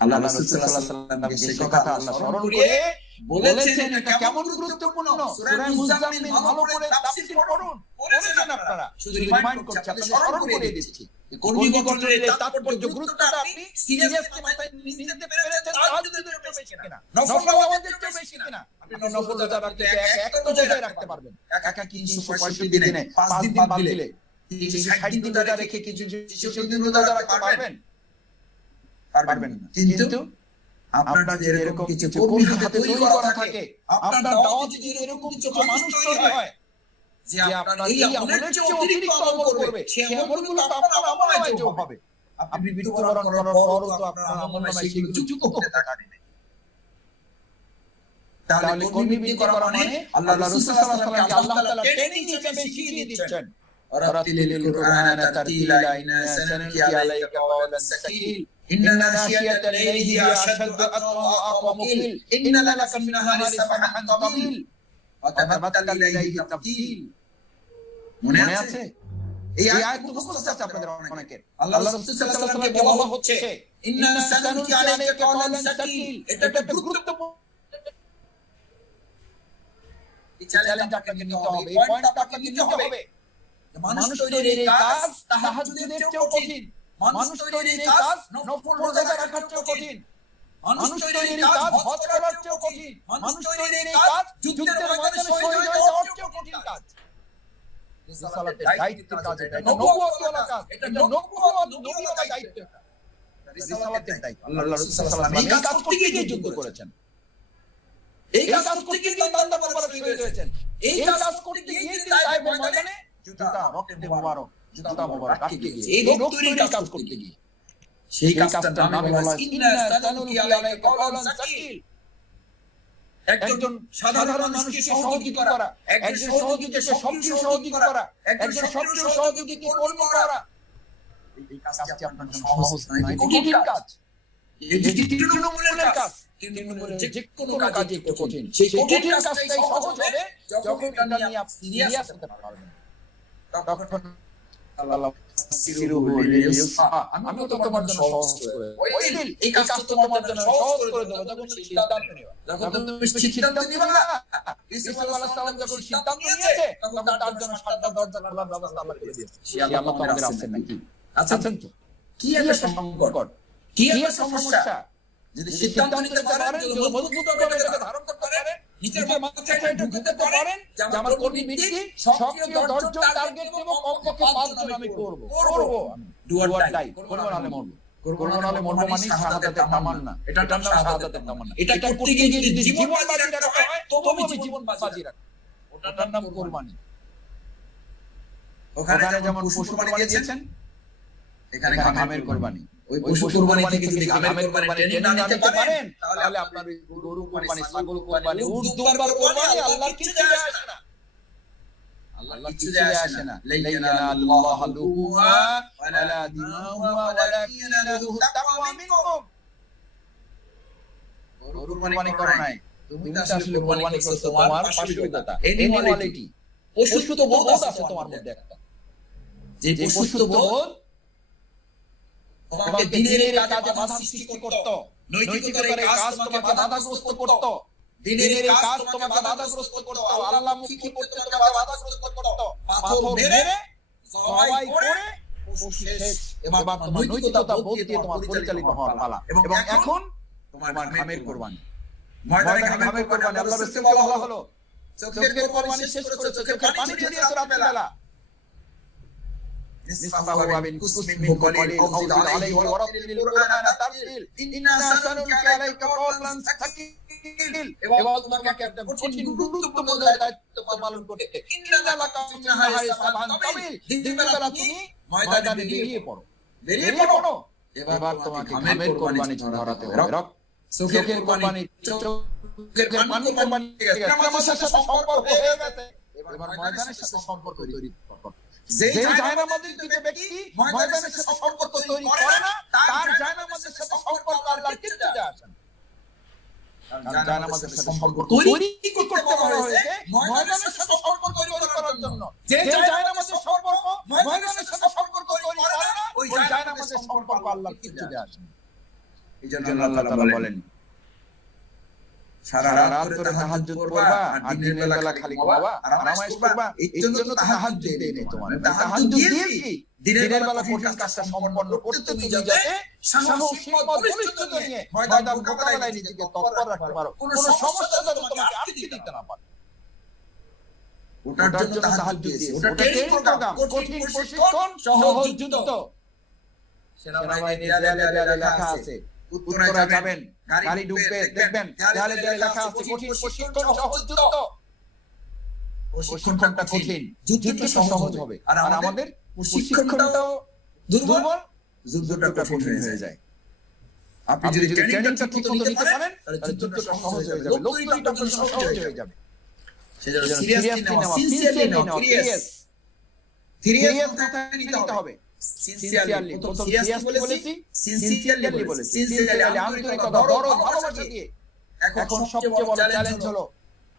আল্লাহ রাসূল সাল্লাল্লাহু আলাইহি ওয়াসাল্লাম সেই কথা আল্লাহ স্মরণ করে বলেছেন, এটা কেমন গুরুত্বপূর্ণ। সূরা মুজাম্মিল ভালো করে তাফসীর পড়ুন, পড়েছেন আপনারা, শুধু রিমাইন্ড করছি, আপনাদের স্মরণ করে দিচ্ছি। কর্মী গঠনের তাৎপর্য, গুরুত্বটা আপনি সিরিয়াসলি মাথায় নিতে পেরেছেন। তাহাজ্জুদের চেয়ে বেশি কিনা, নফল নামাজের চেয়ে বেশি কিনা, আপনি নফল রোজা রাখতে এক রোজায় রাখতে পারবেন, একা 365 দিনে 5 দিন বাদ দিলে 360 দিন রোজা রেখে কিছু 66 দিন রোজা রাখতে পারবেন না। কিন্তু আপনার যদি এরকম কিছু কর্মী হাতে তৈরি করা থাকে, আপনার দাওয়াতে যদি এরকম কিছু মানুষ তৈরি হয় যে আপনার এই আমলের চেয়ে অতিরিক্ত আমল করবে, সেই আমলগুলো আপনার আমলে যোগ হবে। আপনি মৃত্যুবরণ করার পরও তো আপনার আমলনামায় সেগুলো যুক্ত হতে থাকে। তাহলে কর্মী বৃদ্ধি করা মানে আল্লাহ রাসূল সাল্লাল্লাহু আলাইহি ওয়াসাল্লামকে আল্লাহ তাআলা ট্রেনিং হিসেবে শিখিয়ে দিচ্ছেন, রাতিলিল কুরআন তারতিলা ইন্না সানকি আলাইকা কাওলান সাকিল ইন্না নাশিয়াতাল লাইলি হিয়া আশাদ্দু আতওয়া ওয়া আকওয়ামু কিল ইন্না লাকা ফিন নাহারি সাবহান তাবিল ওয়া তাবাত্তাল ইলাইহি তাবতিল। মনে আছে এই আয়াত মুখস্থ আছে আপনাদের অনেকের। আল্লাহ রাসূল সাল্লাল্লাহু আলাইহি ওয়াসাল্লামকে বলা হচ্ছে ইন্না সানকি আলাইকা কাওলান সাকিল, এটা একটা গুরুত্বপূর্ণ চ্যালেঞ্জ আপনাকে নিতে হবে, এই পয়েন্টটা আপনাকে নিতে হবে। মানুষ তৈরির এই কাজ তাহাজ্জুদের চেয়েও কঠিন, মানুষ তৈরির এই কাজ নফল রোজা রাখার চেয়েও কঠিন, মানুষ তৈরির এই কাজ হজ করার চেয়েও কঠিন, মানুষ তৈরির এই কাজ যুদ্ধের ময়দানে শহীদ হয়ে যাওয়ার চেয়েও কঠিন কাজ। রিসালাতের দায়িত্বের কাজ, এটা নবুয়তওয়ালা কাজ, এটা নবুয়তের দায়িত্ব, রিসালাতের দায়িত্ব। আল্লাহ রাসূল সাল্লাল্লাহু আলাইহি ওয়াসাল্লাম এই কাজ করতে গিয়ে যুদ্ধ করেছেন, এই কাজ করতে গিয়ে তান্ডা মোবারক শহীদ হয়েছেন, এই কাজ করতে গিয়ে তায়েফ ময়দানে জুতা রক্তে মোবারক, জুতা মোবারক আটকে গিয়েছে এই লোক তৈরির কাজ করতে গিয়ে। সেই কাজটার নাম বলা হয় ইন্না সানুকি আলাইকা কাওলান সাকিল। একজন সাধারণ মানুষকে সহযোগিতা করা, একজন সহযোগীকে সক্রিয় সহযোগিতা করা, একজন সক্রিয় সহযোগীকে কর্মী করা, এই কাজটি আপনার জন্য সহজ নয়, কঠিন কাজ। এই যে তৃণমূলের কাজ, তৃণমূলের যে কোনো কাজ একটু কঠিন, সেই কঠিন কাজটাই সহজ হবে যখন এটা নিয়ে আপনি সিরিয়াস হতে পারবেন। তখন আল্লাহ সিরুহু লিইউসা, আমি তো তোমার জন্য সহজ করে দেব, এই কাজটা তোমার জন্য সহজ করে দেব যখন তুমি সিদ্ধান্ত নিবা। যখন তুমি সিদ্ধান্ত নিবা না, ঈসা আলাইহিস সালাম যখন সিদ্ধান্ত নিয়েছে তখন তার জন্য সাতটা দরজা খোলার ব্যবস্থা আল্লাহ করে দিয়েছে। সে আল্লাহ আমাদের আছেন নাকি? আছেন তো? কি একটা সংকট, কি একটা সমস্যা, যদি সিদ্ধান্ত নিতে পারেন, যদি মজবুতভাবে এটাকে ধারণ করতে পারেন, নিজের মাথায় এটা ঢুকাতে পারেন যে আমার কর্মী মিটিং সক্রিয় 10 জন টার্গেট দেব, কমপক্ষে 5 জন আমি করব ডু অর ডাই, করব নালে মরব, করব নালে মরব মানে শাহাদাতের তামান্না, এটা নাম শাহাদাতের তামান্না। এটা করতে গিয়ে যদি জীবন বাজি রাখা হয় তবে আমি জীবন বাজি রাখব, ওটার নাম কুরবানি। ওখানে যেমন পশু কুরবানি দিয়েছেন, এখানে ঘামের কুরবানি। ওই পশু কুরবানি থেকে যদি ঘামের কুরবানি ট্রেনিং না নিতে পারেন তাহলে আপনার ওই গরু কুরবানি, ছাগল কুরবানি, উট দুম্বার কুরবানি আল্লাহর কিছু যায় আসে না, আল্লাহর কিছু যায় আসে না। লাইয়ানা আল্লাহু লুহুহা ওয়ালা দিমাহুহা ওয়ালাকিন ইয়ানালুহু তাকওয়া মিনকুম। গরু কুরবানি করো নাই, তুমি তো আসলে কুরবানি করছো তোমার পাশবিকতা, এনিমালিটি, পশুত্ববোধ আছে তোমার মধ্যে একটা, যে পশুত্ববোধ তোমাকে দিনের কাজে বাধা সৃষ্টি করত, নৈতিকতার এই কাজ তোমাকে বাধাগ্রস্ত করত, দিনের কাজ তোমাকে বাধাগ্রস্ত করত, আল্লাহমুখী করতে তোমাকে বাধাগ্রস্ত করত। পাথর মেরে জবাই করে শেষ, এবার তোমার নৈতিকতা বোধ দিয়ে তোমার পরিচালিত হওয়ার পালা। এবং এখন তোমার ঘামের কুরবানি, ময়দানে ঘামের কুরবানি। আল্লাহর রাসূলকে বলা হলো চোখের কুরবানি শেষ করে চোখের পানি ঝরিয়েছে রাতের বেলা, نصفه وانقص منه قليلا أو زد عليه ورتل القرآن ترتيل إنا سنلقي عليك قولا ثقيلا। এবার তোমাকে একটা কঠিন গুরুত্বপূর্ণ দায়িত্ব পালন করতে, ইন্না লাকা ফিন নাহারি সাবহান তাবিল, দিনের বেলা তুমি ময়দানে বেরিয়ে পড়ো। এবার তোমাকে ঘামের কুরবানি ধরাতে হবে, চোখের কুরবানি, চোখের পানি কুরবানি, নামাজের সাথে সম্পর্ক হয়ে গেছে, এবার ময়দানের সাথে সম্পর্ক তৈরি করো। যে জায়নামাজের দুটো ব্যক্তি ময়দানের সাথে সম্পর্ক তৈরি করে না, তার জায়নামাজের সাথে সম্পর্ক আল্লাহর কিছু যায় আসে না। জায়নামাজের সাথে সম্পর্ক তৈরি করতে বলা হয়েছে ময়দানের সাথে সম্পর্ক তৈরি করার জন্য। যে জায়নামাজের সম্পর্ক ময়দানের সাথে সম্পর্ক তৈরি করে না, ওই জায়নামাজের সম্পর্ক আল্লাহর কিছু যায় আসে না। এইজন্য আল্লাহ তাআলা বলেন সারা রাত ধরে তাহাজ্জুদ করবা আর দিনের বেলা খালি ঘুমাবা আর নামাজ পড়বা, এর জন্য তো তাহাজ্জুদ দেই নেই তোমার। তাহাজ্জুদ দিয়েছি দিনের বেলা কঠিন কাজটা সম্পন্ন করতে তুমি যাতে সাহস হিম্মত পরিশ্রম নিয়ে ময়দান মোকাবেলায় নিজেকে তৎপর রাখতে পারো, কোনো সমস্যা যেন তোমাকে আটকে দিতে না পারে, ওটার জন্য তাহাজ্জুদ দিয়েছি। ওটা ট্রেনিং প্রোগ্রাম, কঠিন প্রশিক্ষণ, সহজ যুদ্ধ। সেনাবাহিনীর দেয়ালে লেখা আছে উত্তরে যাবেন, গাড়ি ঢুকবে, দেখবেন দেয়ালে লেখা আছে কঠিন প্রশিক্ষণ, সহজ যুদ্ধ। প্রশিক্ষণটা কঠিন, যুদ্ধটা সহজ হবে। আর আমাদের প্রশিক্ষণটাও দুর্বল, যুদ্ধটা কঠিন হয়ে যায়। আপনি যদি ট্রেনিংটা ঠিক মতো নিতে পারেন তাহলে যুদ্ধটা সহজ হয়ে যাবে, লোক তৈরিটা আপনার সহজ হয়ে যাবে। সেজন্য সিরিয়াসলি নেওয়া, সিনসিয়ারলি নেওয়া, সিরিয়াস মাথায় নিতে হবে। সিনসিয়ারলি, প্রথম সিরিয়াসলি বলেছি, সিনসিয়ারলি বলেছি, সিনসিয়ারলি আন্তরিকতা, দরদ, ভালোবাসা দিয়ে। এখন সবচেয়ে বড় চ্যালেঞ্জ হলো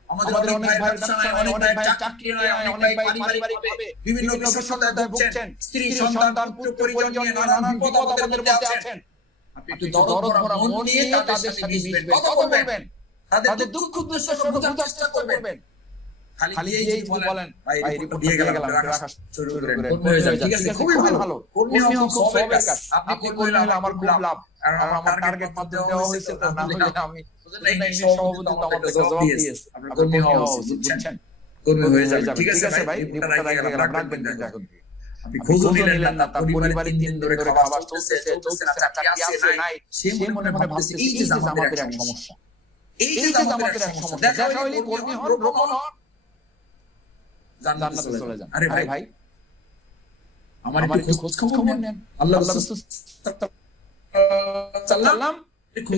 আমাদের অনেক ভাই ব্যবসা নাই, অনেক ভাই চাকরি নাই, অনেক ভাই পারিবারিকভাবে বিভিন্ন বিষণ্ণতায় ভুগছেন, স্ত্রী সন্তান পুত্র পরিজন নিয়ে নানান বিপদ আপদের মধ্যে আছেন। আপনি একটু দরদ ভরা মন নিয়ে তাদের সাথে মিশবেন, কথা বলবেন, তাদের দুঃখ দুঃখ বোঝার চেষ্টা করবেন। খালি এই যে বলেন ভাই রিপোর্ট দিয়ে গেলাম, রাখা শুরু করেন, ঠিক আছে, খুবই ভালো, কর্মী হওয়া খুব সবের কাজ। আপনি কইলে আমার খুব লাভ, আর আমার টার্গেট মধ্যে দেওয়া হয়েছে, তা না হলে আমি সভাপতি আমাদের জবাব দিয়েছে, আপনি কর্মী হওয়া বুঝছেন, কর্মী হয়ে যাবে, ঠিক আছে ভাই, রিপোর্টটা দিয়ে গেলাম, রাখবেন কিন্তু এখন। আপনি খোঁজও নিলেন না, তার পরিবারের 3 দিন ধরে খাবার চলতেছে না, চাকরি আছে নাই, সে মনে ভাবতেছে এই যে আমাদের এক সমস্যা, এই যে আমাদের এক সমস্যা, দেখা হইলে কর্মী হন, ভ্রমণ হন, জান্নাতে চলে যান। আরে ভাই আমার একটু খোঁজ খবর নেন, আল্লাহ রাসূল সাল্লাল্লাহু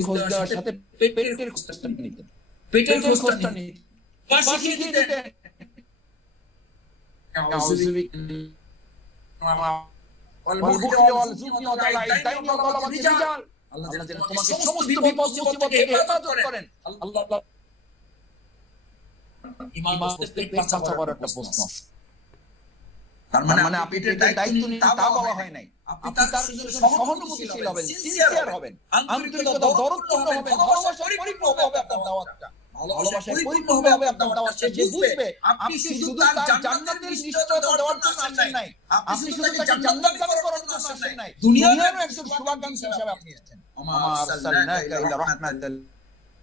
খোঁজ দেওয়ার সাথে পেটের খোঁজটা নিতেন, পেটের খোঁজটা নিতেন, পাশে কি দিতেন, আল্লাহ যেন তোমাকে সমস্ত বিপদ মুসিবত থেকে হেফাজত করেন। আল্লাহ তার মানে আপনি দায়িত্ব নিন, তা বলা হয় নাই। আপনি তার সহানুভূতিশীল হবেন, সিনসিয়ার হবেন, আন্তরিকতা, দরদপূর্ণ হবেন, ভালোবাসায় পরিপূর্ণ হবে আপনার দাওয়াতটা, ভালোবাসায় পরিপূর্ণ হবে আপনার দাওয়াতটা। সে বুঝবে আপনি শুধু তার জান্নাতের নিশ্চয়তা দেওয়ার জন্য আসেন নাই, আপনি শুধু তাকে জান্নাত দান করার জন্য আসেন নাই, দুনিয়ার একজন শুভাকাঙ্ক্ষী হিসেবে আপনি এসেছেন। আমা আরসালনাকা ইলা রাহমাতাল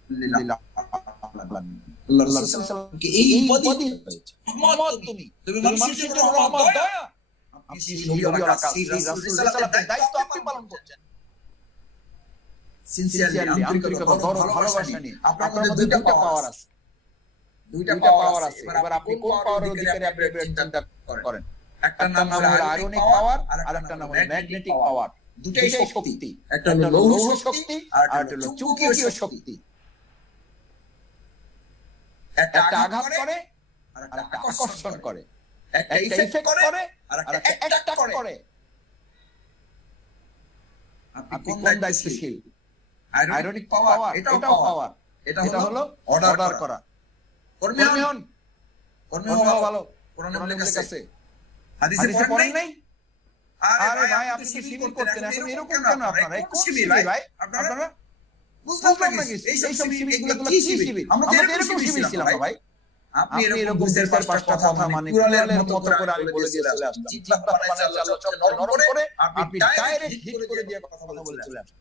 লিল আলামিন। আল্লাহ রাসূল সাল্লাল্লাহু আলাইহি ওয়াসাল্লামকে এই উপাধি রহমত, তুমি মানুষের জন্য রহমত, দয়া। আপনি নবীর কাজ, রাসূল সাল্লাল্লাহু আলাইহি ওয়াসাল্লামের দায়িত্ব আপনি পালন করছেন। সিনসিয়ারলি, আন্তরিকতা, দরদ, ভালোবাসা নিয়ে আপনার মধ্যে দুইটা পাওয়ার আছে, দুইটা পাওয়ার আছে। এবার আপনি কোন পাওয়ারের অধিকারী আপনি চিন্তা করেন। একটা নাম হলো আয়রনিক পাওয়ার, আর একটা নাম হলো ম্যাগনেটিক পাওয়ার। দুটাই শক্তি, একটা হলো লৌহ শক্তি, আর একটা হলো চুম্বকীয় শক্তি। একটা আঘাত করে আর একটা আকর্ষণ করে, একটা ইফেক্ট করে আর একটা অ্যাটাক করে। আপনি কোন দায়িত্বশীল? আয়রনিক পাওয়ার, এটাও পাওয়ার, এটা হলো অর্ডার করা। কর্মী হন, কর্মী হওয়া ভালো, কোরআনে লেখা আছে, হাদিসে পড়েন নাই? আরে ভাই আপনি কি শিবির করতেন, এখন এরকম কেন আপনারা? কোন শিবির ভাই আপনারা? বুঝলাম না এই সব শিবিরগুলো কি শিবির? আমরা তো এরকম শিবির ছিলাম না ভাই। আপনি এরকম বুঝের পাঁচটা কথা মানে কুরআনের মতো করে আমি বলে দিয়ে চলে আসলাম, জিহ্বা মানে চাল নরম করে আপনি ডাইরেক্ট হিট করে দিয়ে কথা বলে চলে আসেন।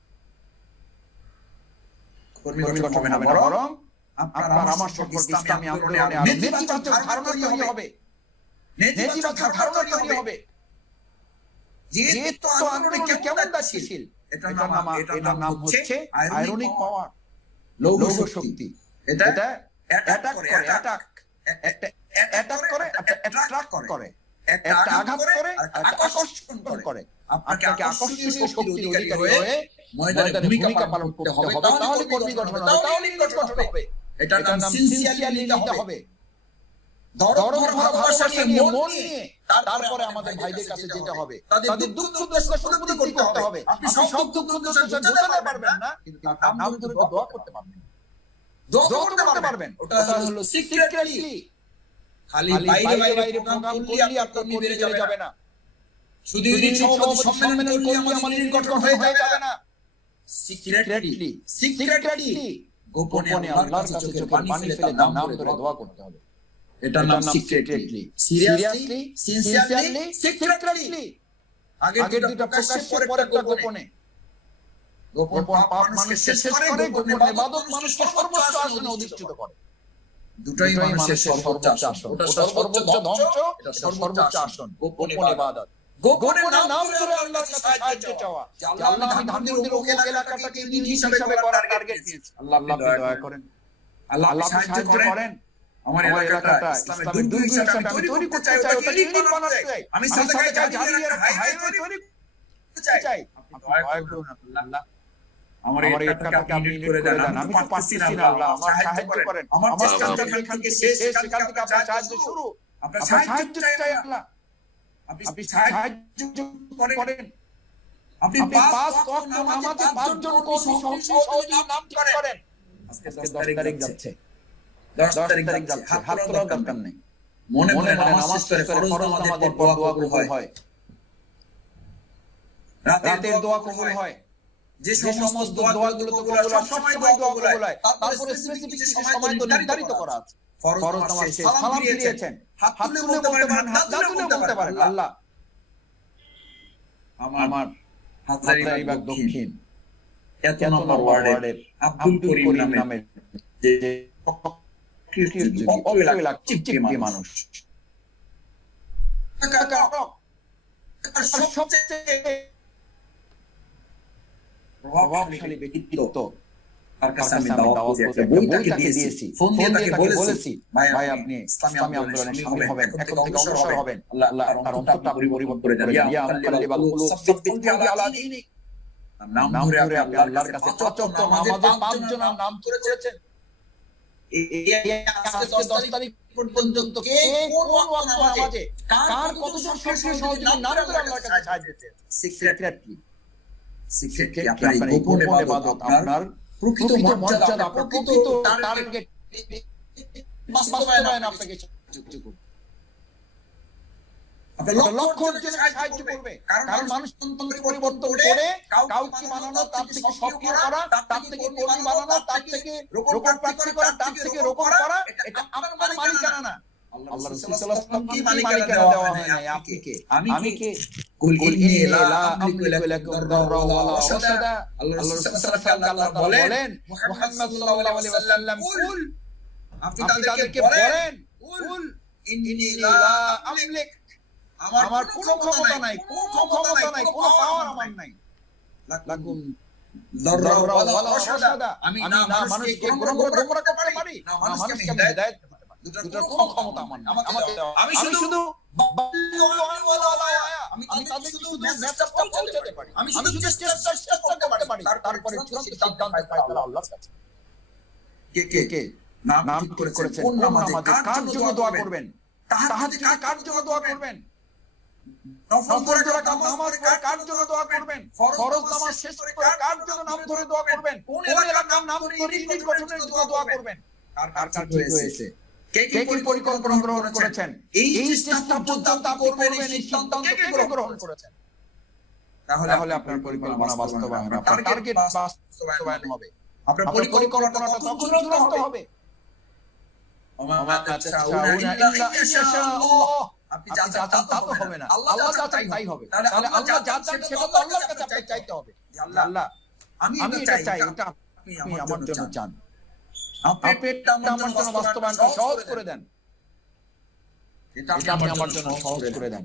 কর্মী হবে না, বরং আপনার আমার সম্পর্কে ইসলামী আন্দোলনে আরো নেতিবাচক ধারণা তৈরি হবে, নেতিবাচক ধারণা তৈরি হবে। যেহেতু আন্দোলনে কেমন দায়িত্বশীল, এটার নাম হচ্ছে আয়রনিক পাওয়ার, লৌহ শক্তি। এটা অ্যাটাক করে, অ্যাটাক করে, অ্যাট্রাক্ট করে, একটা আঘাত করে, আকর্ষণ করে। আপনাকে আকর্ষণীয় শক্তির অধিকারী হয়ে ময়দানে ভূমিকা পালন করতে হবে, তাহলে কর্মী গঠন হবে, তাহলে লিড গঠন হবে। এটার নাম সিনসিয়ারলি নিতে হবে, দরদ ভরা ভালোবাসা নিয়ে, মন নিয়ে। তারপরে আমাদের ভাইদের কাছে যেতে হবে, তাদের দুঃখ দশা অনুভূতি করতে হবে। আপনি সব দুঃখ দশা বোঝাতে পারবেন না, কিন্তু নাম ধরে দোয়া করতে পারবেন, দোয়া করতে পারবেন। ওটা হলো সিক্রেটলি। খালি বাইরে প্রোগ্রাম করলে আপনার বেড়ে যাবে না, শুধু সভাপতি সম্মেলন করলে আমাদের গঠন হয়ে যাবে না। সিক্রেটলি গোপনে আল্লাহর কাছে চোখের পানি ফেলে নাম ধরে দোয়া করতে হবে। এটার নাম সিক্রেটলি। Seriously, sincerely, secretly. আগের দুটো প্রকাশ্যে, পরেরটা গোপনে। গোপন পাপ মানুষকে শেষ করে, গোপন ইবাদত মানুষকে সর্বোচ্চ আসনে অধিষ্ঠিত করে। দুটোই মানুষের সর্বোচ্চ আসন, ওটা সর্বোচ্চ ধ্বংস, এটা সর্বোচ্চ আসন। গোপন ইবাদত, গোপনে নাম ধরে আল্লাহর কাছে সাহায্য চাওয়া। আল্লাহ আমি ধানমন্ডির অমুক এলাকাটাকে নিজ হিসাবে করার টার্গেট নিয়েছি। আল্লাহ দয়া করেন, আল্লাহ সাহায্য করেন। আমার এলাকাটা ইসলামের দুর্গ হিসাবে আমি তৈরি করতে চাই, ওটা ইউনিট বানাতে চাই। আমি সাদাকায় জারিয়ার হাইওয়ে তৈরি করতে চাই। দয়া করুন আল্লাহ আমার এই কাজটাকে আপনি মিনিট করে দেন। আমি তো পারছি না আল্লাহ, আমার সাহায্য করেন। আমার চেষ্টা যেখান থেকে শেষ সেখান থেকে আপনার সাহায্য শুরু। আপনার সাহায্য চাই আল্লাহ, আপনি সাহায্য করেন। আপনি 5 ওয়াক্ত নামাজে 5 জন কর্মী সহযোগী নাম ঠিক করেন। আজকে 10 তারিখ যাচ্ছে, 10 তারিখ যাচ্ছে, হাত তোলার দরকার নেই। মনে মনে নামাজ শেষ করে ফরজ নামাজের পর দোয়া কবুল হয়, রাতের দোয়া কবুল হয়। যে সমস্ত দোয়াগুলো তো কবুল হয়, সব সময় দোয়া কবুল হয়। তারপরে স্পেসিফিক কিছু সময় তো নির্ধারিত করা আছে। ফরজ নামাজ শেষ, সালাম ফিরিয়েছেন, হাত তুলে বলতে পারেন, হাত তুলে বলতে পারেন আল্লাহ আমার হাজারীবাগ দক্ষিণ এত নম্বর ওয়ার্ডের আব্দুল করিম নামের যে চিপচিপে মানুষ, সবচেয়ে প্রভাবশালী ব্যক্তিত্ব, তার কাছে আমি দাওয়াত করতে বই তাকে দিয়েছি, ফোন দিয়ে তাকে বলেছি, ভাই আপনি ইসলামী আন্দোলনে শামিল হবেন, এখন থেকে অগ্রসর হবেন। আল্লাহ তার অন্তরটা পরিবর্তন করে দেন। ইয়া মুকাল্লিবাল কুলুব সাব্বিত আলা দীনিক। নাম ধরে আপনি আল্লাহর কাছে 5 ওয়াক্ত নামাজে 5 জনের নাম করেছেন। আজকে 10 তারিখ পর্যন্ত কে কোন ওয়াক্ত নামাজে কার কতজন সক্রিয় সহযোগী নাম করে আল্লাহর কাছে সাহায্য চেয়েছেন। সিক্রেটলি আপনার গোপন ইবাদত, আপনার প্রকৃত মর্যাদা, আপনার প্রকৃত টার্গেট বাস্তবায়ন আপনাকে সাহায্য করবে, আপনার লক্ষ্য অর্জনে সাহায্য করবে। কারণ মানুষ তন্ত্র পরিবর্তন করে কাউকে বানানো, তার থেকে সক্রিয় করা, তার থেকে কর্মী বানানো, তার থেকে রোপণ প্রাপ্তি করা, তার থেকে রোপণ করা, এটা আপনার মালিকানা না। আল্লাহ রাসূল সাল্লাল্লাহু আলাইহি ওয়াসাল্লাম কি মালিকানা দেওয়া হয় নাই। আপনি কে, আমি কে? কুল ইন্নী লা আমলিকু লাকুম দাররা ওয়ালা রাশাদা। আল্লাহ রাসূল সাল্লাল্লাহু আলাইহি ওয়াসাল্লাম বলেন, মুহাম্মদ সাল্লাল্লাহু আলাইহি ওয়াসাল্লাম কুল, আপনি তাদেরকে বলেন, কুল ইন্নী লা আমলিক, আমার কোনো ক্ষমতা নাই, কোনো পাওয়ার আমার নাই, লাকুম দাররা ওয়ালা রাশাদা, আমি না মানুষকে গোমরাহ করতে পারি, না মানুষকে আমি হিদায়াত দিতে পারি। দুটোর কোনো ক্ষমতা আমার নাই। আমি শুধু আমি তাদের শুধু মেসেজটা পৌঁছাতে পারি, আমি শুধু চেষ্টা করতে পারি। তারপরে চূড়ান্ত সিদ্ধান্ত ফায়সালা আল্লাহর কাছে। কে নাম ঠিক করেছেন, কোন নামাজে কার জন্য দোয়া করবেন, তাহাজ্জুদে কার জন্য দোয়া করবেন, নফল রাকাত নামাজ পড়ে কার জন্য দোয়া করবেন, ফরজ নামাজ শেষ করে কার জন্য নাম ধরে দোয়া করবেন, কোন এলাকার নাম ধরে ইউনিট গঠনের জন্য দোয়া করবেন, কার ঠিক হয়েছে, কে কি পরিকল্পনা গ্রহণ করেছেন, এই চেষ্টা পর্যন্ত আপনি করবেন, এই সিদ্ধান্ত কে গ্রহণ করেছেন। তাহলে আপনার পরিকল্পনা বাস্তবায়ন, আপনার টার্গেট বাস্তবায়ন হবে, আপনার পরিকল্পনাটা তখন চূড়ান্ত হবে। আপনি যা চান তা তো হবে না, আল্লাহ যা চান তাই হবে। তাহলে আল্লাহ যা চান সেটা তো আল্লাহর কাছে আপনাকে চাইতে হবে। আল্লাহ আমি এটা চাই, এটা আপনি আমার জন্য চান, আপনি এটা আমার জন্য বাস্তবায়ন সহজ করে দেন, এটা আপনি আমার জন্য সহজ করে দেন।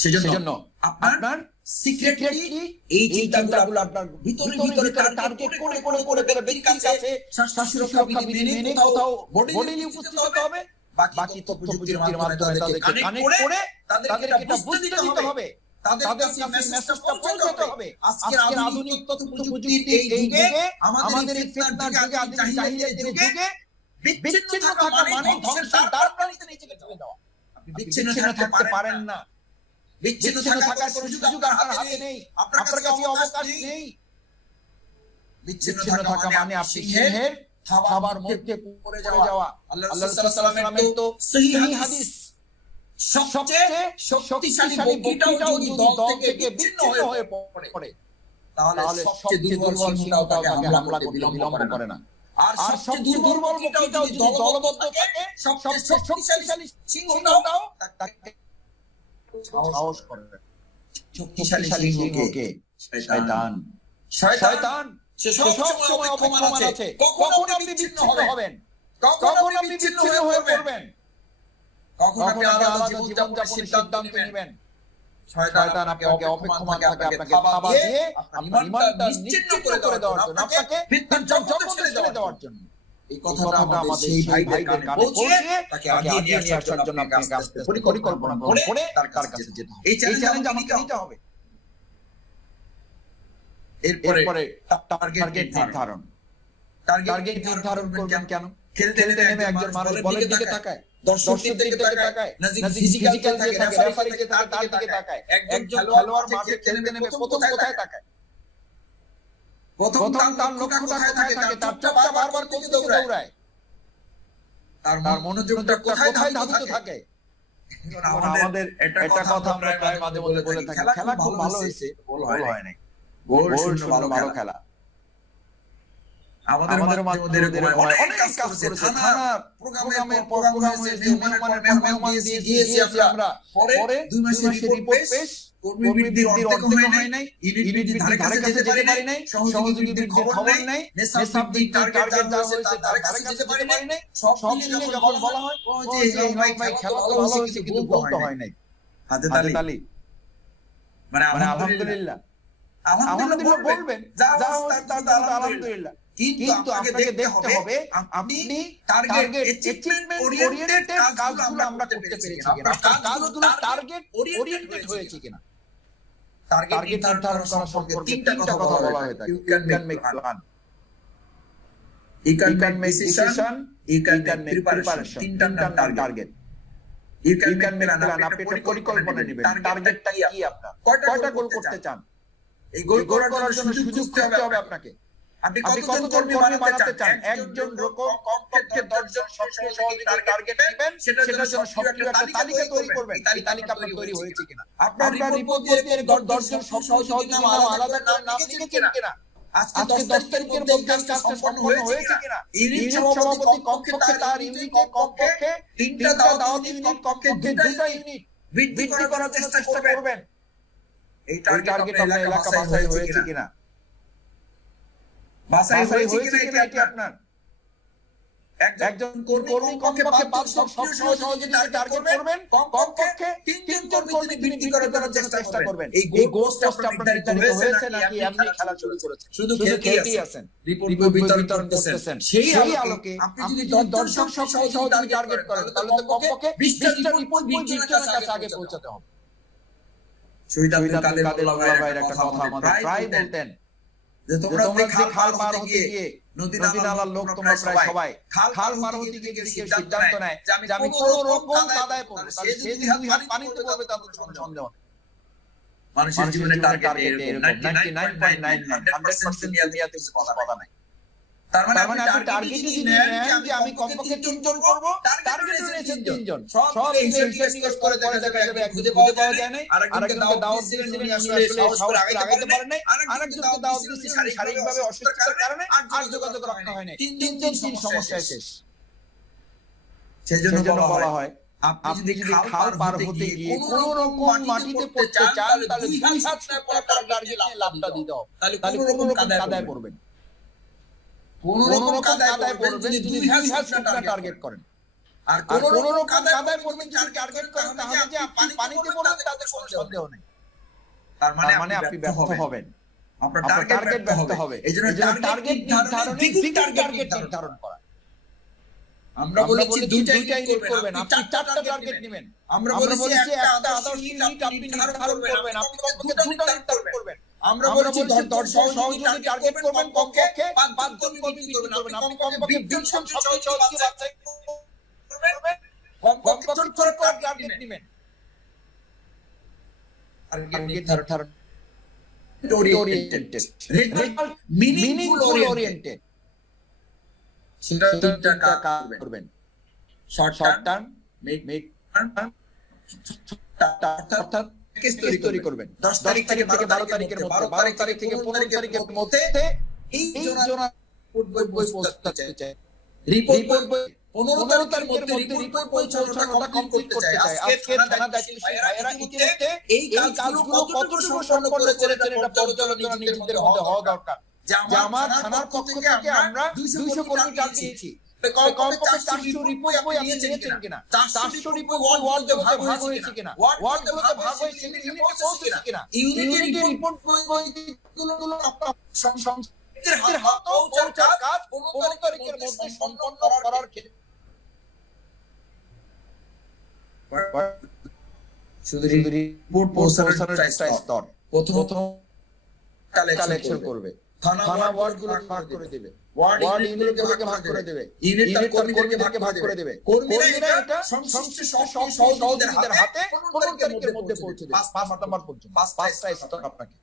সেজন্য আপনার সিক্রেটলি এই চিন্তাগুলো আপনার ভিতরে টার্গেট করে ব্যক্তির কাছে স্বাস্থ্য সুরক্ষা বিধি মেনে কোথাও বোর্ডে উপস্থিত হতে হবে। বাকি তথ্য প্রযুক্তির মাধ্যমে তাদেরকে কানেক্ট করে তাদেরকে এটা বুঝতে দিতে হবে, তাদের মেসেজটা পৌঁছাতে হবে। আজকের আধুনিক তথ্য প্রযুক্তির এই যুগে, আমাদের এই ফিতনার যুগে, আধুনিক জাহিলিয়াতের যুগে বিচ্ছিন্ন থাকা মানে ধ্বংসের দ্বারপ্রান্তে নিচে ঠেলে দেওয়া। আপনি বিচ্ছিন্ন থাকতে পারেন না, বিচ্ছিন্ন থাকার কোনো সুযোগ আপনার হাতে নেই, আপনার কাছে অবকাশ নেই। বিচ্ছিন্ন থাকা মানে আপনি সিংহের থাবার মধ্যে পড়ে যাওয়া। আল্লাহ রাসূল সাল্লাল্লাহু আলাইহি ওয়াসাল্লামের তো সহিহ হাদিস, সবচেয়ে শক্তিশালী বগিটাও যদি দল থেকে বিচ্ছিন্ন হয়ে পড়ে, তাহলে সবচেয়ে দুর্বল সিংহটাও তাকে হামলা করতে বিলম্ব করে না। আর সবচেয়ে দুর্বল বগিটাও যদি দলবদ্ধ থাকে, সবচেয়ে শক্তিশালী সিংহটাও তাকে সাহস করে। শক্তিশালী সিংহকে শয়তান সে সব সময় অপমান আছে। কখন আপনি বিচ্ছিন্ন হবেন, কখন আপনি বিচ্ছিন্ন হয়ে পড়বেন, কখন আপনি আলাদা জীবন যাপনের সিদ্ধান্ত নেবেন। শয়তান আপনাকে অপমান থেকে আপনাকে থাবা দিয়ে আপনার ঈমানটা নিশ্চিহ্ন করে দেওয়ার জন্য, আপনাকে ফিতনার জগতে ছেড়ে দেওয়ার জন্য। এই কথাটা আমাদের সেই ভাইদের কানে পৌঁছে তাকে আগিয়ে নিয়ে আসার জন্য আপনাকে আস্তে আস্তে পরিকল্পনা করে তার কাছে যেতে হবে। এই চ্যালেঞ্জ আমাকে নিতে হবে। এরপরে টার্গেট নির্ধারণ। টার্গেট নির্ধারণ করবেন কেন? খেলতে নেমে একজন মানুষ বলের দিকে তাকায়, দর্শকদের দিকে তাকায়, না ফিজিক্যাল থাকে, রেফারি যে তার দিকে তাকায়। একজন খেলোয়াড় মাঠে খেলতে নেমে প্রথম কোথায় তাকায়? প্রথম তার লক্ষ্যটা কোথায় থাকে? তার চোখটা বারবার কোন দিকে দৌড়ায়? তার মনোযোগটা কোথায় ধাবিত থাকে? আমাদের একটা কথা আমরা প্রায় মাঝে মধ্যে বলে থাকি, খেলা খুব ভালো হয়েছে, গোল হয় নাই। গোল শূন্য ভালো খেলা। আমাদের মাঝে এরকম হয়, অনেক কাজ করেছে থানা, প্রোগ্রামের প্রোগ্রাম হয়েছে, মেহমান দিয়েছি আমরা। পরে 2 মাসের রিপোর্ট পেশ, কর্মী বৃদ্ধির অর্ধেক হয় নাই, ইউনিট বৃদ্ধির ধারে কাছে যেতে পারি নাই, সহযোগী বৃদ্ধির খবর নাই, নেশাব বৃদ্ধির টার্গেট দেওয়া হয়েছে তার ধারে কাছে যেতে পারি নাই। সব মিলিয়ে যখন বলা হয় যে এই ভাই খেলা তো ভালো হয়েছে কিন্তু গোল তো হয় নাই, হাতে তালি। মানে আলহামদুলিল্লাহ বলবেন, যা হয়েছে তার জন্য আলহামদুলিল্লাহ। কিন্তু আপনাকে দেখতে হবে আপনি টার্গেট অ্যাচিভমেন্ট ওরিয়েন্টেড কাজগুলো আমরা করতে পেরেছি কিনা, আপনার কাজগুলো টার্গেট ওরিয়েন্টেড হয়েছে কিনা। টার্গেট নির্ধারণ করা সম্পর্কে তিনটা কথা বলা হয়ে থাকে। You can make plan, you can make decision, you can make preparation. তিনটা target. You can make plan, আপনি একটা পরিকল্পনা নেবেন, টার্গেটটা কি আপনার, কয়টা গোল করতে চান। এই গোল করার জন্য সুযোগ করতে হবে আপনাকে। আপনি কতজন কর্মী বানাতে চান? একজন রকম কমপক্ষে 10 জন সক্রিয় সহযোগী টার্গেট নেবেন, সেটার জন্য সক্রিয় একটা তালিকা তৈরি করবেন। এই তালিকা আপনার তৈরি হয়েছে কিনা? আপনার রিপোর্ট দিয়ে 10 জন সক্রিয় সহযোগী নাম আলাদা করে নাম লিখেছেন কিনা? আজকে 10 তারিখের মধ্যে কাজটা সম্পন্ন হয়েছে কিনা? ইউনিট সভাপতি কমপক্ষে তার ইউনিটে কমপক্ষে 3টা দাওয়াত ইউনিট, কমপক্ষে 2টা ইউনিট বৃদ্ধি করার চেষ্টা করবেন। এই টার্গেট আপনার এলাকা বাছাই হয়েছে কিনা? বাছাই হয়েছে কিনা এটি আপনার। একজন কর্মী কমপক্ষে 5 জন সক্রিয় সহযোগী টার্গেট করবেন, কমপক্ষে 3 জন কর্মী বৃদ্ধি করার চেষ্টা করবেন। এই গোলটা আপনার নির্ধারিত হয়েছে নাকি এমনি খেলা শুরু করেছেন? শুধু খেলতেই আছেন, রিপোর্ট বিতরণ করতেছেন। সেই আলোকে আপনি যদি 10 জন সক্রিয় সহযোগী টার্গেট করেন তাহলে তো কমপক্ষে 20টা রিপোর্ট 20 জনের কাছে আগে পৌঁছাতে হবে। শহীদ আব্দুল কাদের ভাইয়ের একটা কথা আমাদের প্রায় বলতেন যে তোমরা যে খাল পার হতে গিয়ে নদী নালার লোক তোমরা প্রায় সবাই খাল পার হতে গিয়ে যদি কেউ সিদ্ধান্ত নেয় যে আমি কোনো রকম কাদায় পড়ব, তাহলে সে যদি 2 হাত পানিতে পড়বে তাতে কোনো সন্দেহ নেই। মানুষের জীবনে টার্গেট এরকম 99.99% নিয়াতে কথা নাই। তার মানে আপনি টার্গেট যদি নেন যে আমি কমপক্ষে 3 জন করব, টার্গেট নিয়েছেন 3 জন, সব হিসাব নিকাশ করে দেখা যাবে এক খুঁজে পাওয়া যায় না। আরেকজনকে দাওয়াত দিয়েছিলেন, উনি আসলে সাহস করে আগাইতে পারেন নাই। আরেকজনকে দাওয়াত দিয়েছিলেন, শারীরিকভাবে অসুস্থতার কারণে আর যোগাযোগ রাখা হয় না। 3 সমস্যায় শেষ। সেজন্য বলা হয় আপনি যদি খাল পার হতে গিয়ে কোন রকম মাটিতে পড়তে চান তাহলে 2 হাত পরে আপনার টার্গেট নিয়ে লাভটা দিতে হবে। তাহলে কোন রকম কাদায় পড়বেন, কোন রকম কাদায় পড়বেন যদি 2 হাত টার্গেট করেন। আর কোন রকম কাদায় পড়বেন যদি টার্গেট করেন তাহলে যে আপনি পানিতে পড়বেন তাতে কোনো সন্দেহ নেই। তার মানে আপনি ব্যর্থ হবেন, আপনার টার্গেট ব্যর্থ হবে। এইজন্য টার্গেট নির্ধারণে ঠিক টার্গেট নির্ধারণ করা। আমরা বলেছি 2টা ইউনিট করবেন, আপনি 4টা টার্গেট নেবেন। আমরা বলেছি একটা আদর্শ ইউনিট আপনি নির্ধারণ করবেন, আপনি কমপক্ষে 2টা নির্ধারণ করবেন। আমরা বলেছি 10 জন সহযোগী টার্গেট করবেন, কমপক্ষে 5 জন কর্মী করবেন, আপনি কমপক্ষে 20 জন সক্রিয় সহযোগী বাছাই করবেন, কমপক্ষে 4 করে টার্গেট নেবেন। টার্গেট নির্ধারণ ওরিয়েন্টেড, রেজাল্ট মিনিংফুল ওরিয়েন্টেড। সেটা 3টা কাজ করবেন। শর্ট টার্ম, মিড টার্ম, অর্থাৎ তৈরি করবেন। 10 তারিখ থেকে 12 তারিখের মধ্যে, 12 তারিখ থেকে 15 তারিখের মধ্যে এই জোনা বই পৌঁছাতে চাই। রিপোর্ট বই 15 তারিখের মধ্যে রিপোর্ট পৌঁছানোটা কমপ্লিট করতে চাই। আজকে থানা দায়িত্বশীল ভাইয়েরা ইতিমধ্যে এই কাজগুলো কতটুকু সম্পন্ন করেছেন এটা পর্যালোচনা নিজেদের মধ্যে হওয়া দরকার। যে আমার থানার পক্ষ থেকে আমরা 200 কর্মী টার্গেট দিয়েছি, কমপক্ষে 400 রিপোর্ট বই আপনি নিয়েছেন কিনা, 400 রিপোর্ট ওয়ার্ডে ভাগ হয়েছে কিনা, ওয়ার্ডগুলোতে ভাগ হয়ে সেগুলো ইউনিটে পৌঁছেছে কিনা, ইউনিটে রিপোর্ট বইগুলো আপনার সংসদের হাতে পৌঁছার কাজ 15 তারিখের মধ্যে সম্পন্ন করার ক্ষেত্রে শুধু রিপোর্ট পৌঁছানোর একটা স্তর। প্রথম কালেকশন করবে, থানা ওয়ার্ড গুলো ভাগ করে দিবে, ওয়ার্ড ইউনিটগুলোকে ভাগ করে দেবে, ইউনিট তার কর্মীদেরকে ভাগ করে দেবে, কর্মীরা এটা সংশ্লিষ্ট সহযোগীদের হাতে 15 তারিখের মধ্যে পৌঁছে দেবে, 5 নম্বর পর্যন্ত 5টা স্তর আপনাকে,